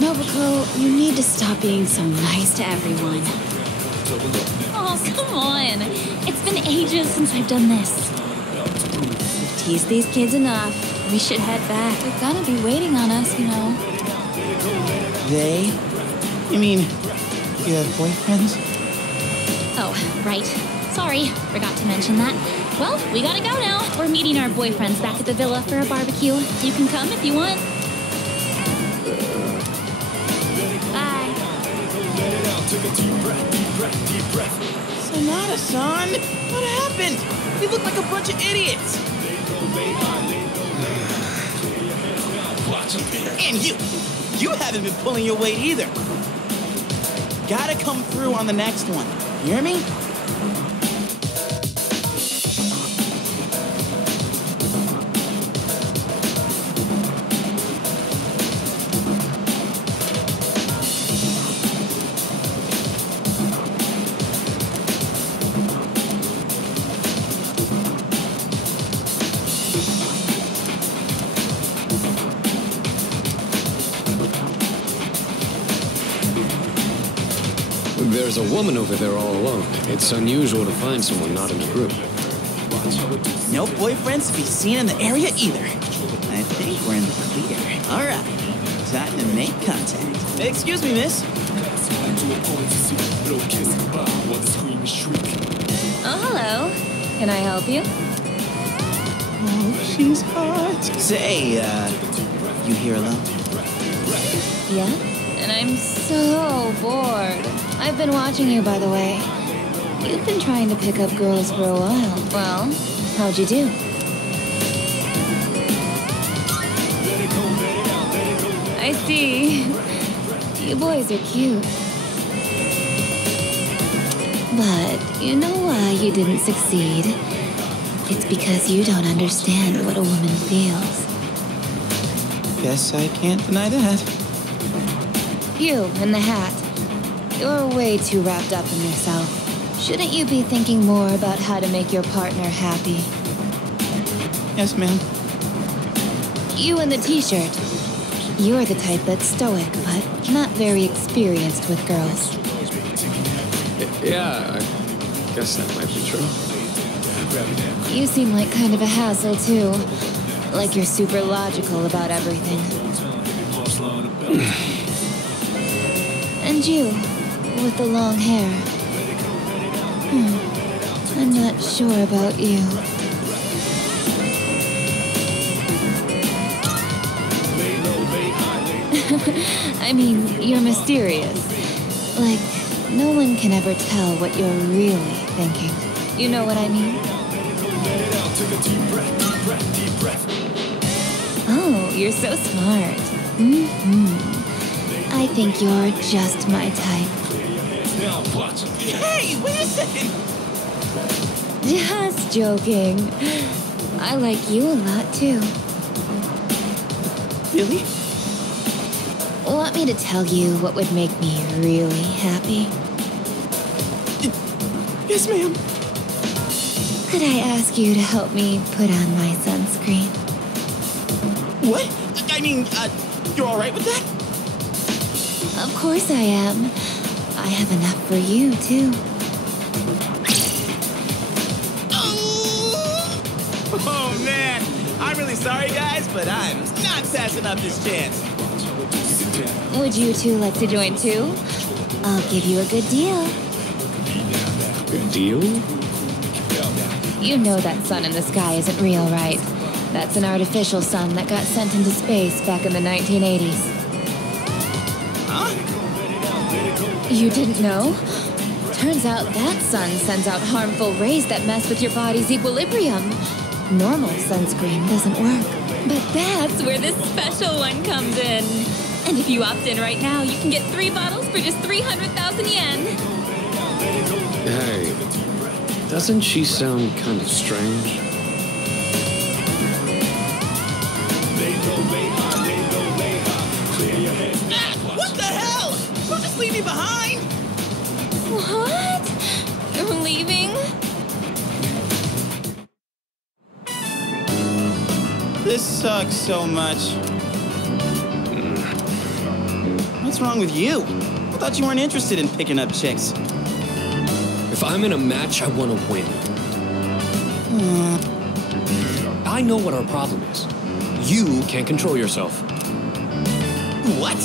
Nobuko, you need to stop being so nice to everyone. Oh, come on. It's been ages since I've done this. We've teased these kids enough. We should head back. They're gonna be waiting on us, you know. They? You mean, you have boyfriends? Oh, right. Sorry, forgot to mention that. Well, we gotta go now. We're meeting our boyfriends back at the villa for a barbecue. You can come if you want. Bye. Sonata-san, what happened? You look like a bunch of idiots. And you haven't been pulling your weight either. Gotta come through on the next one. You hear me? There's a woman over there all alone. It's unusual to find someone not in the group. No boyfriends to be seen in the area either. I think we're in the clear. All right, time to make contact. Excuse me, miss. Oh, hello. Can I help you? Oh, she's hot. Say, you here alone? Yeah? And I'm so bored. I've been watching you, by the way. You've been trying to pick up girls for a while. Well, how'd you do? I see. You boys are cute. But you know why you didn't succeed? It's because you don't understand what a woman feels. Guess I can't deny that. You in the hat. You're way too wrapped up in yourself. Shouldn't you be thinking more about how to make your partner happy? Yes, ma'am. You in the t-shirt. You're the type that's stoic, but not very experienced with girls. Yeah, I guess that might be true. You seem like kind of a hassle, too. Like you're super logical about everything. And you, with the long hair. I'm not sure about you. I mean, you're mysterious. Like, no one can ever tell what you're really thinking. You know what I mean? Oh, you're so smart. I think you're just my type. Hey, wait a second! Just joking. I like you a lot, too. Really? Want me to tell you what would make me really happy? Yes, ma'am. Could I ask you to help me put on my sunscreen? What? I mean, you're all right with that? Of course I am. I have enough for you, too. Oh, man. I'm really sorry, guys, but I'm not passing up this chance. Would you two like to join, too? I'll give you a good deal. Good deal? You know that sun in the sky isn't real, right? That's an artificial sun that got sent into space back in the 1980s. Huh? You didn't know? Turns out that sun sends out harmful rays that mess with your body's equilibrium. Normal sunscreen doesn't work. But that's where this special one comes in. And if you opt in right now, you can get 3 bottles for just 300,000 yen. Hey, doesn't she sound kind of strange? What the hell? Don't just leave me behind! What? You're leaving? This sucks so much. What's wrong with you? I thought you weren't interested in picking up chicks. If I'm in a match, I want to win. I know what our problem is. You can't control yourself. What?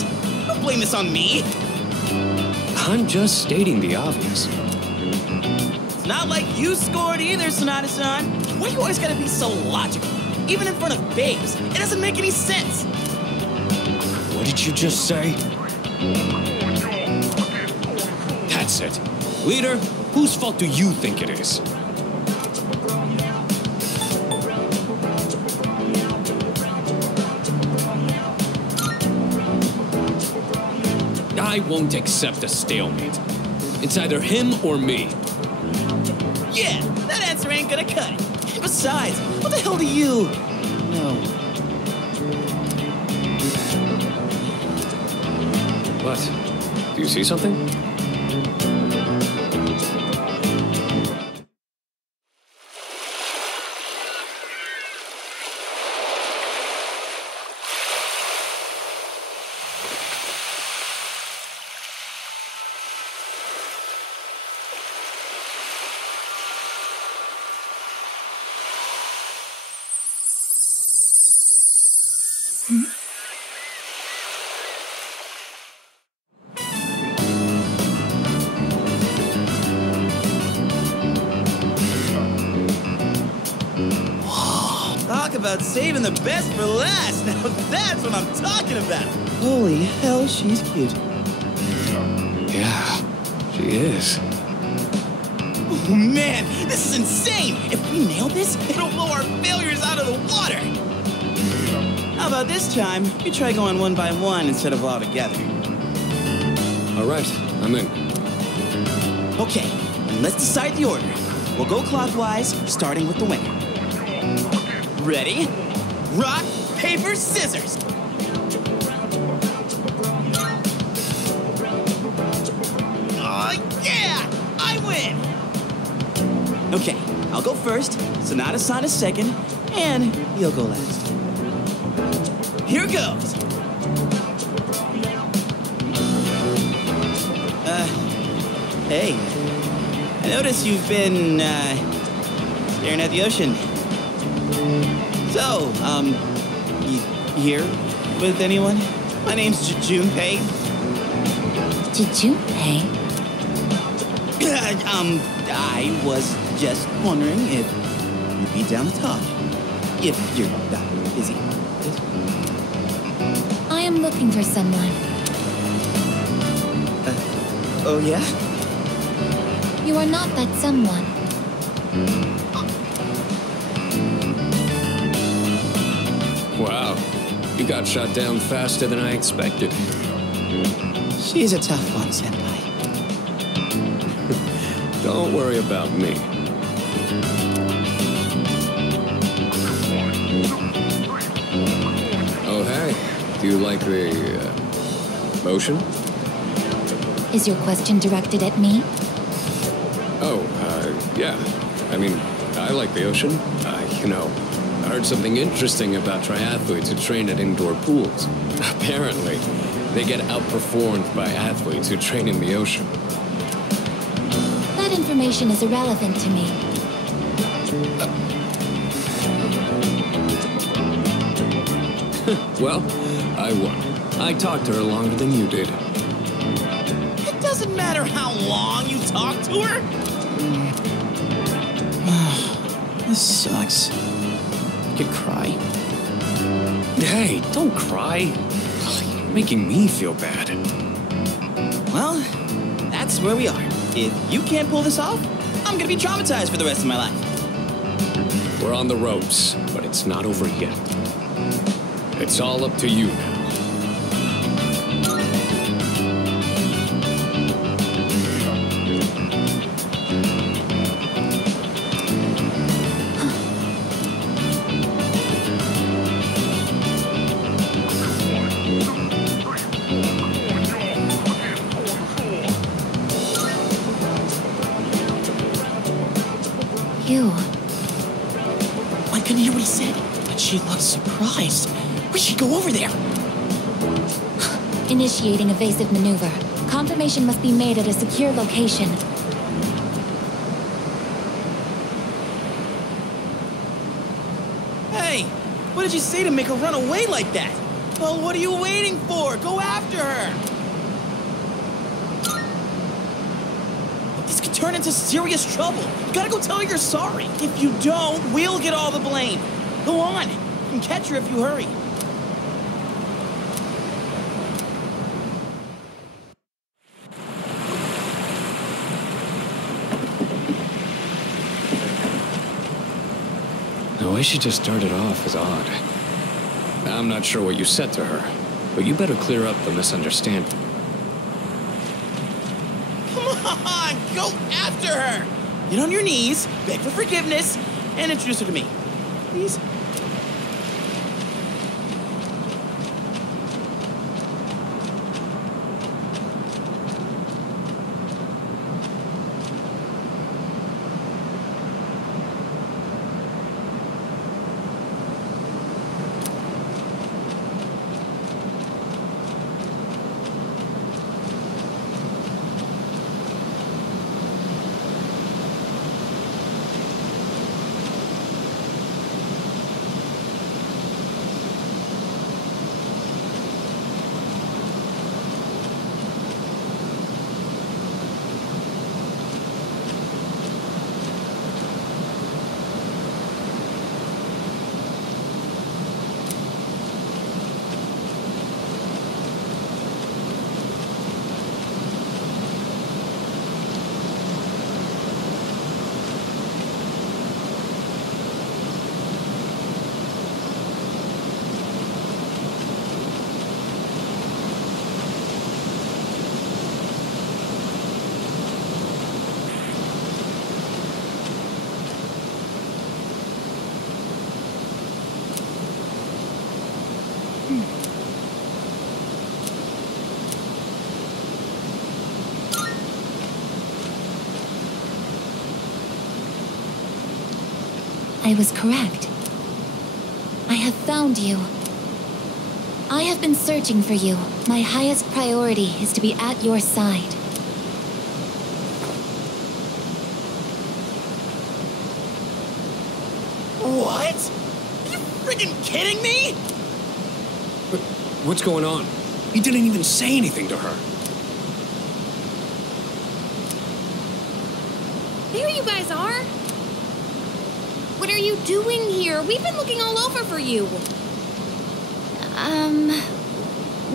Don't blame this on me. I'm just stating the obvious. It's not like you scored either, Sonata-san. Why you always gotta be so logical? Even in front of babes. It doesn't make any sense. What did you just say? That's it. Leader, whose fault do you think it is? I won't accept a stalemate. It's either him or me. Yeah, that answer ain't gonna cut it. Besides, what the hell do you know? What? Do you see something? Talk about saving the best for last. Now that's what I'm talking about. Holy hell, she's cute. Yeah, she is. Oh man, this is insane. If we nail this, it'll blow our failures out of the water. How about this time, we try going one by one instead of all together? All right, I'm in. Okay, and let's decide the order. We'll go clockwise, starting with the winner. Ready? Rock, paper, scissors. Oh, yeah! I win! Okay, I'll go first, Sonata-san is second, and you'll go last. Here goes! Hey. I notice you've been, staring at the ocean. So, you here with anyone? My name's Junpei. Junpei? I was just wondering if you'd be down to talk. If you're not busy. I am looking for someone. Oh, yeah? You are not that someone. Wow, you got shot down faster than I expected. She's a tough one, Senpai. Don't worry about me. Oh, hey. Do you like the motion? Is your question directed at me? Oh, yeah. I mean, I like the ocean. I heard something interesting about triathletes who train at indoor pools. Apparently, they get outperformed by athletes who train in the ocean. That information is irrelevant to me. Well, I won. I talked to her longer than you did. It doesn't matter how long you talk to her. This sucks. I could cry. Hey, don't cry. You're making me feel bad. Well, that's where we are. If you can't pull this off, I'm gonna be traumatized for the rest of my life. We're on the ropes, but it's not over yet. It's all up to you now. You. I couldn't hear what he said, but she looked surprised. We should go over there. Initiating evasive maneuver. Confirmation must be made at a secure location. Hey, what did you say to make her run away like that? Well, what are you waiting for? Go after her! This could turn into serious trouble. You gotta go tell her you're sorry. If you don't, we'll get all the blame. Go on. You can catch her if you hurry. The way she just started off is odd. I'm not sure what you said to her, but you better clear up the misunderstanding. Come on, go after her! Get on your knees, beg for forgiveness, and introduce her to me. Please? I was correct. I have found you. I have been searching for you. My highest priority is to be at your side. What? Are you friggin' kidding me? What's going on? He didn't even say anything to her. There you guys are. What are you doing here? We've been looking all over for you.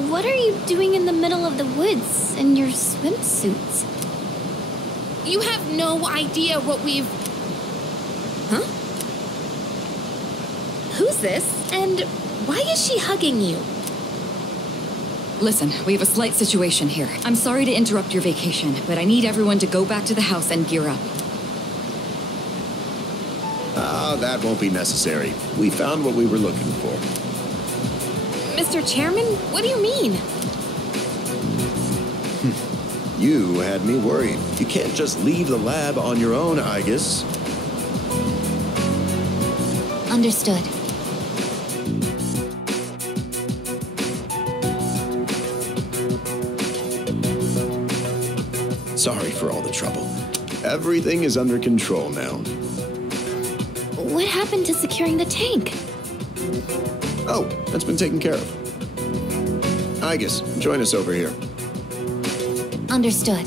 What are you doing in the middle of the woods in your swimsuits? You have no idea what we've... Huh? Who's this? And why is she hugging you? Listen, we have a slight situation here. I'm sorry to interrupt your vacation, but I need everyone to go back to the house and gear up. That won't be necessary. We found what we were looking for. Mr. Chairman, what do you mean? You had me worried. You can't just leave the lab on your own, I guess. Understood. Sorry for all the trouble. Everything is under control now. What happened to securing the tank? Oh, that's been taken care of. I guess, join us over here. Understood.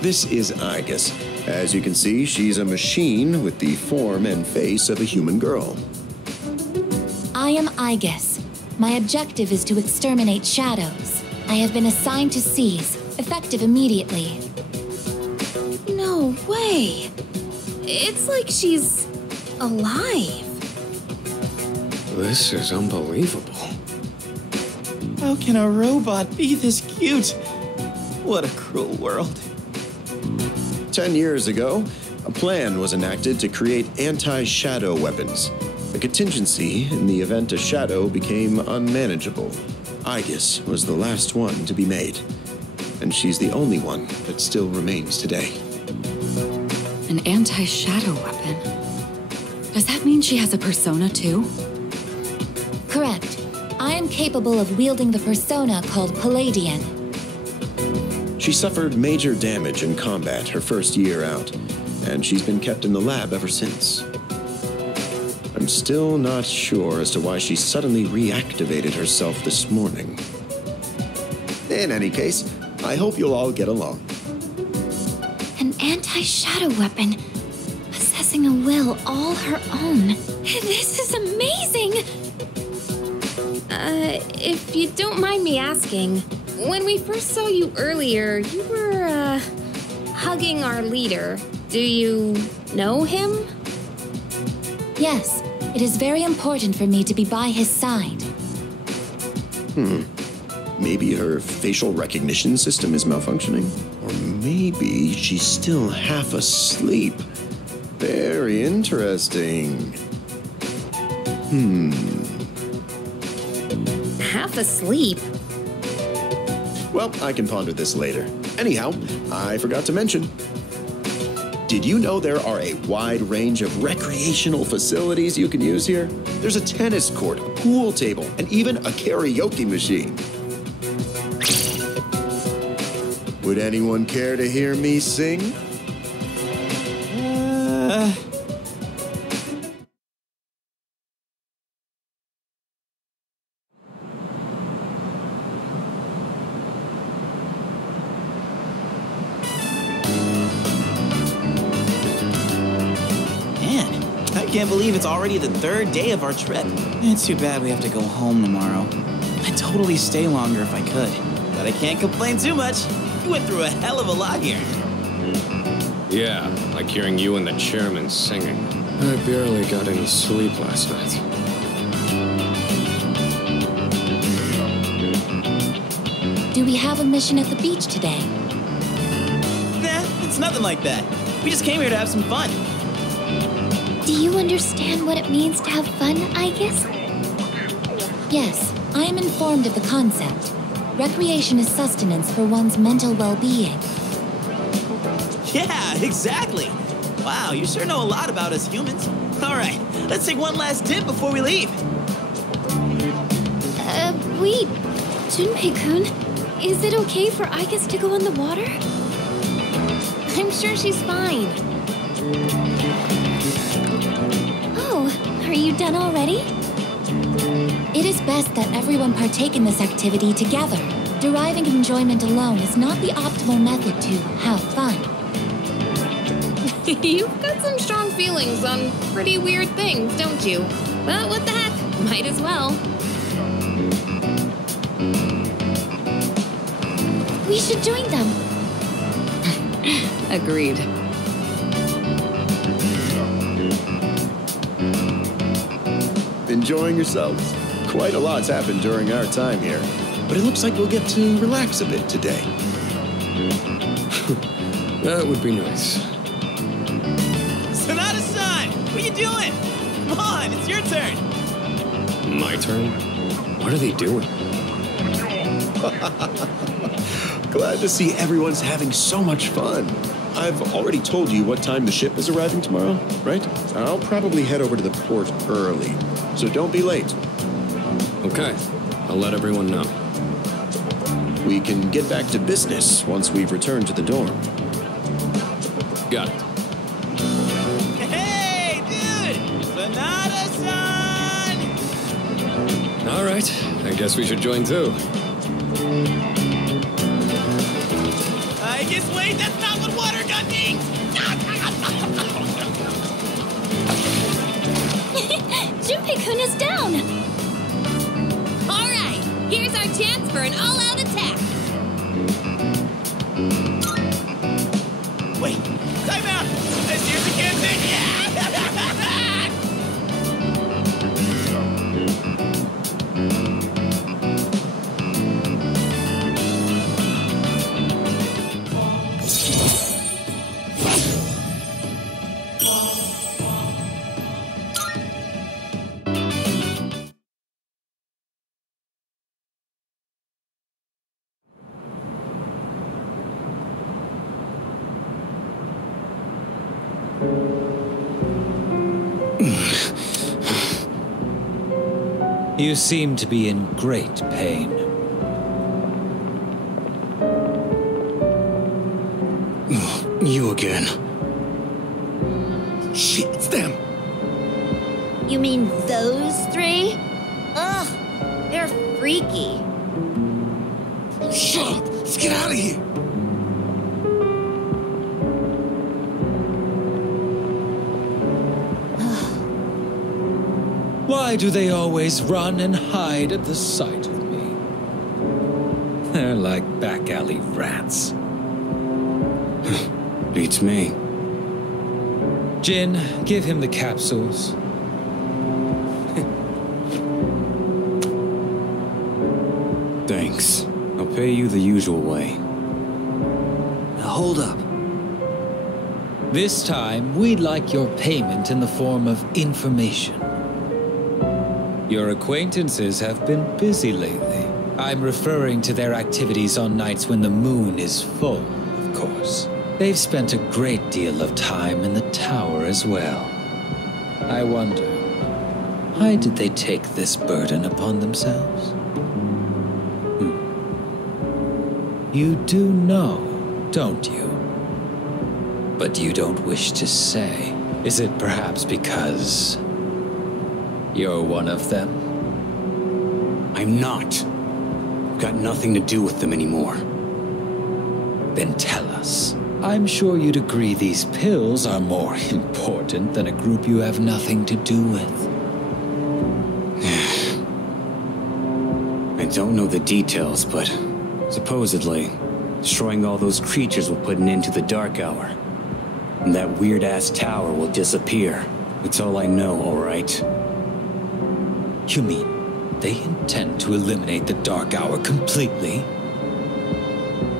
This is Igus. As you can see, she's a machine with the form and face of a human girl. I am Igus. My objective is to exterminate shadows. I have been assigned to seize, effective immediately. No way. It's like she's alive. This is unbelievable. How can a robot be this cute? What a cruel world. 10 years ago, a plan was enacted to create anti-shadow weapons. A contingency in the event a shadow became unmanageable. Igus was the last one to be made. And she's the only one that still remains today. An anti-shadow weapon? Does that mean she has a persona too? Correct. I am capable of wielding the persona called Palladian. She suffered major damage in combat her first year out, and she's been kept in the lab ever since. I'm still not sure as to why she suddenly reactivated herself this morning. In any case, I hope you'll all get along. An anti-shadow weapon, possessing a will all her own. This is amazing! If you don't mind me asking, when we first saw you earlier, you were, hugging our leader. Do you know him? Yes, it is very important for me to be by his side. Maybe her facial recognition system is malfunctioning? Or maybe she's still half asleep. Very interesting. Half asleep? Well, I can ponder this later. Anyhow, I forgot to mention. Did you know there are a wide range of recreational facilities you can use here? There's a tennis court, a pool table, and even a karaoke machine. Would anyone care to hear me sing? I can't believe it's already the third day of our trip. It's too bad we have to go home tomorrow. I'd totally stay longer if I could, but I can't complain too much. We went through a hell of a lot here. Yeah, like hearing you and the chairman singing. I barely got any sleep last night. Do we have a mission at the beach today? Nah, it's nothing like that. We just came here to have some fun. Do you understand what it means to have fun, Igus? Yes, I am informed of the concept. Recreation is sustenance for one's mental well-being. Yeah, exactly. Wow, you sure know a lot about us humans. All right, let's take one last dip before we leave. Wait. Junpei-kun, is it okay for Igus to go in the water? I'm sure she's fine. Oh, are you done already? It is best that everyone partake in this activity together. Deriving enjoyment alone is not the optimal method to have fun. You've got some strong feelings on pretty weird things, don't you? But what the heck, might as well. We should join them. Agreed. Enjoying yourselves? Quite a lot's happened during our time here, but it looks like we'll get to relax a bit today. That would be nice. Sonata-san! What are you doing? Come on, it's your turn! My turn? What are they doing? Glad to see everyone's having so much fun. I've already told you what time the ship is arriving tomorrow, right? I'll probably head over to the port early, so don't be late. Okay, I'll let everyone know. We can get back to business once we've returned to the dorm. Got it. Hey, dude! Sonata-san! All right, I guess we should join too. I guess, wait, that's not what water gun means! Junpei-kun is down! All right, here's our chance for an all-out attack. Wait, time out! Seriously can't think! You seem to be in great pain. You again. Shit, it's them. You mean those three? Ugh, they're freaky. Shut up! Let's get out of here! Why do they always run and hide at the sight of me? They're like back alley rats. Beats me. Jin, give him the capsules. Thanks. I'll pay you the usual way. Now hold up. This time, we'd like your payment in the form of information. Your acquaintances have been busy lately. I'm referring to their activities on nights when the moon is full, of course. They've spent a great deal of time in the tower as well. I wonder, why did they take this burden upon themselves? You do know, don't you? But you don't wish to say. Is it perhaps because you're one of them? I'm not. Got nothing to do with them anymore. Then tell us. I'm sure you'd agree these pills are more important than a group you have nothing to do with. I don't know the details, but supposedly, destroying all those creatures will put an end to the Dark Hour. And that weird-ass tower will disappear. It's all I know, all right? You mean they intend to eliminate the Dark Hour completely?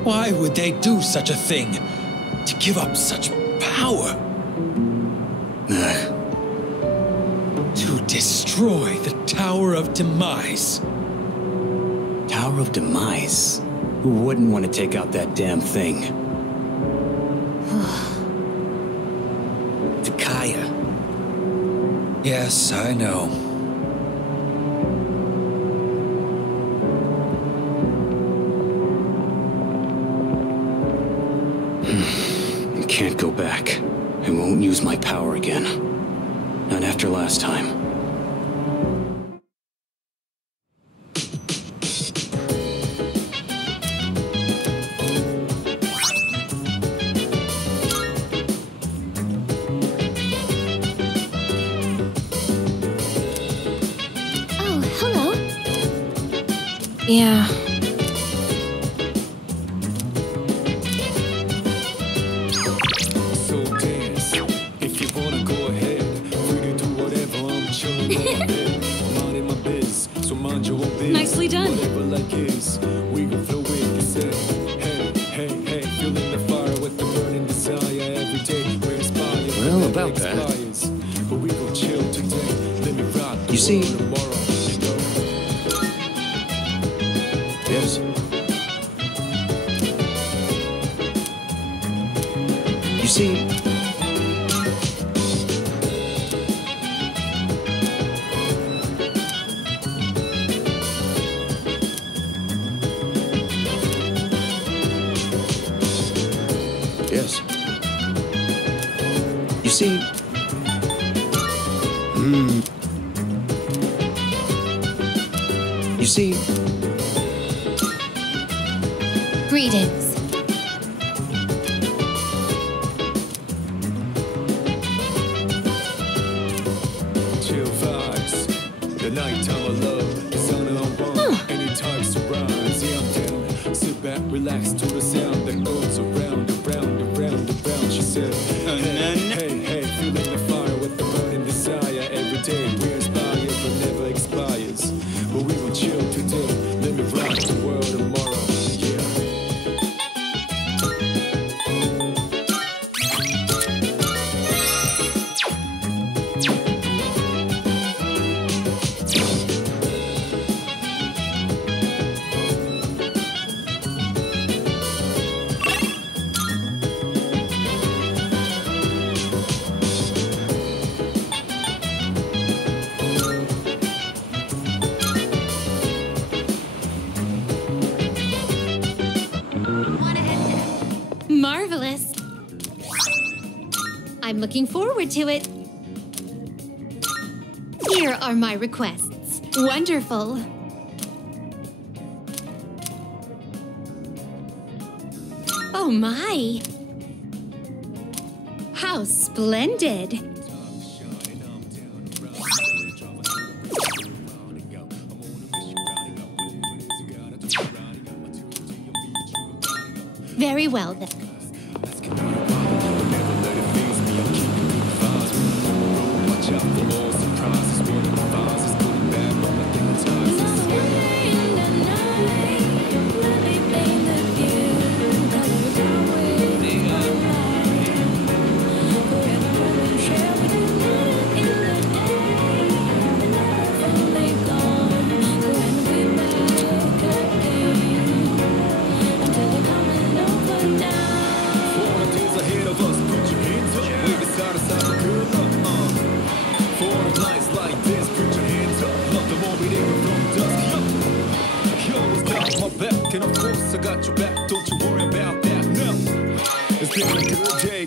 Why would they do such a thing? To give up such power? To destroy the Tower of Demise. Tower of Demise? Who wouldn't want to take out that damn thing? Takaya. Yes, I know. I can't go back. I won't use my power again. Not after last time. Yeah. So dance, if you wanna go ahead, free to do whatever. I'm chilling on my bed, I'm out in my biz, so mind your own biz. Nicely done. Whatever like is, we can flow with the set. Hey, hey, hey, feeling the fire with the burning desire every day. We inspire. Well, about that. But we gon' chill today. Let me rock the You see, world tomorrow. yes. You see, yes. You see, you see, Greetings. Chill vibes, the nighttime of love, the sun and on one, anytime surprise, yeah I'm down. Sit back, relax to the sound that goes around, around, around, around. She said, hey, hey, hey, feeling the fire with the burning desire every day. We inspire, but never expires. But we will chill today. Let me rock the world tomorrow. Yeah. Marvelous. I'm looking forward to it. Here are my requests. Wonderful. Oh my. How splendid. Very well then. And of course I got your back, don't you worry about that, no. It's been a good day,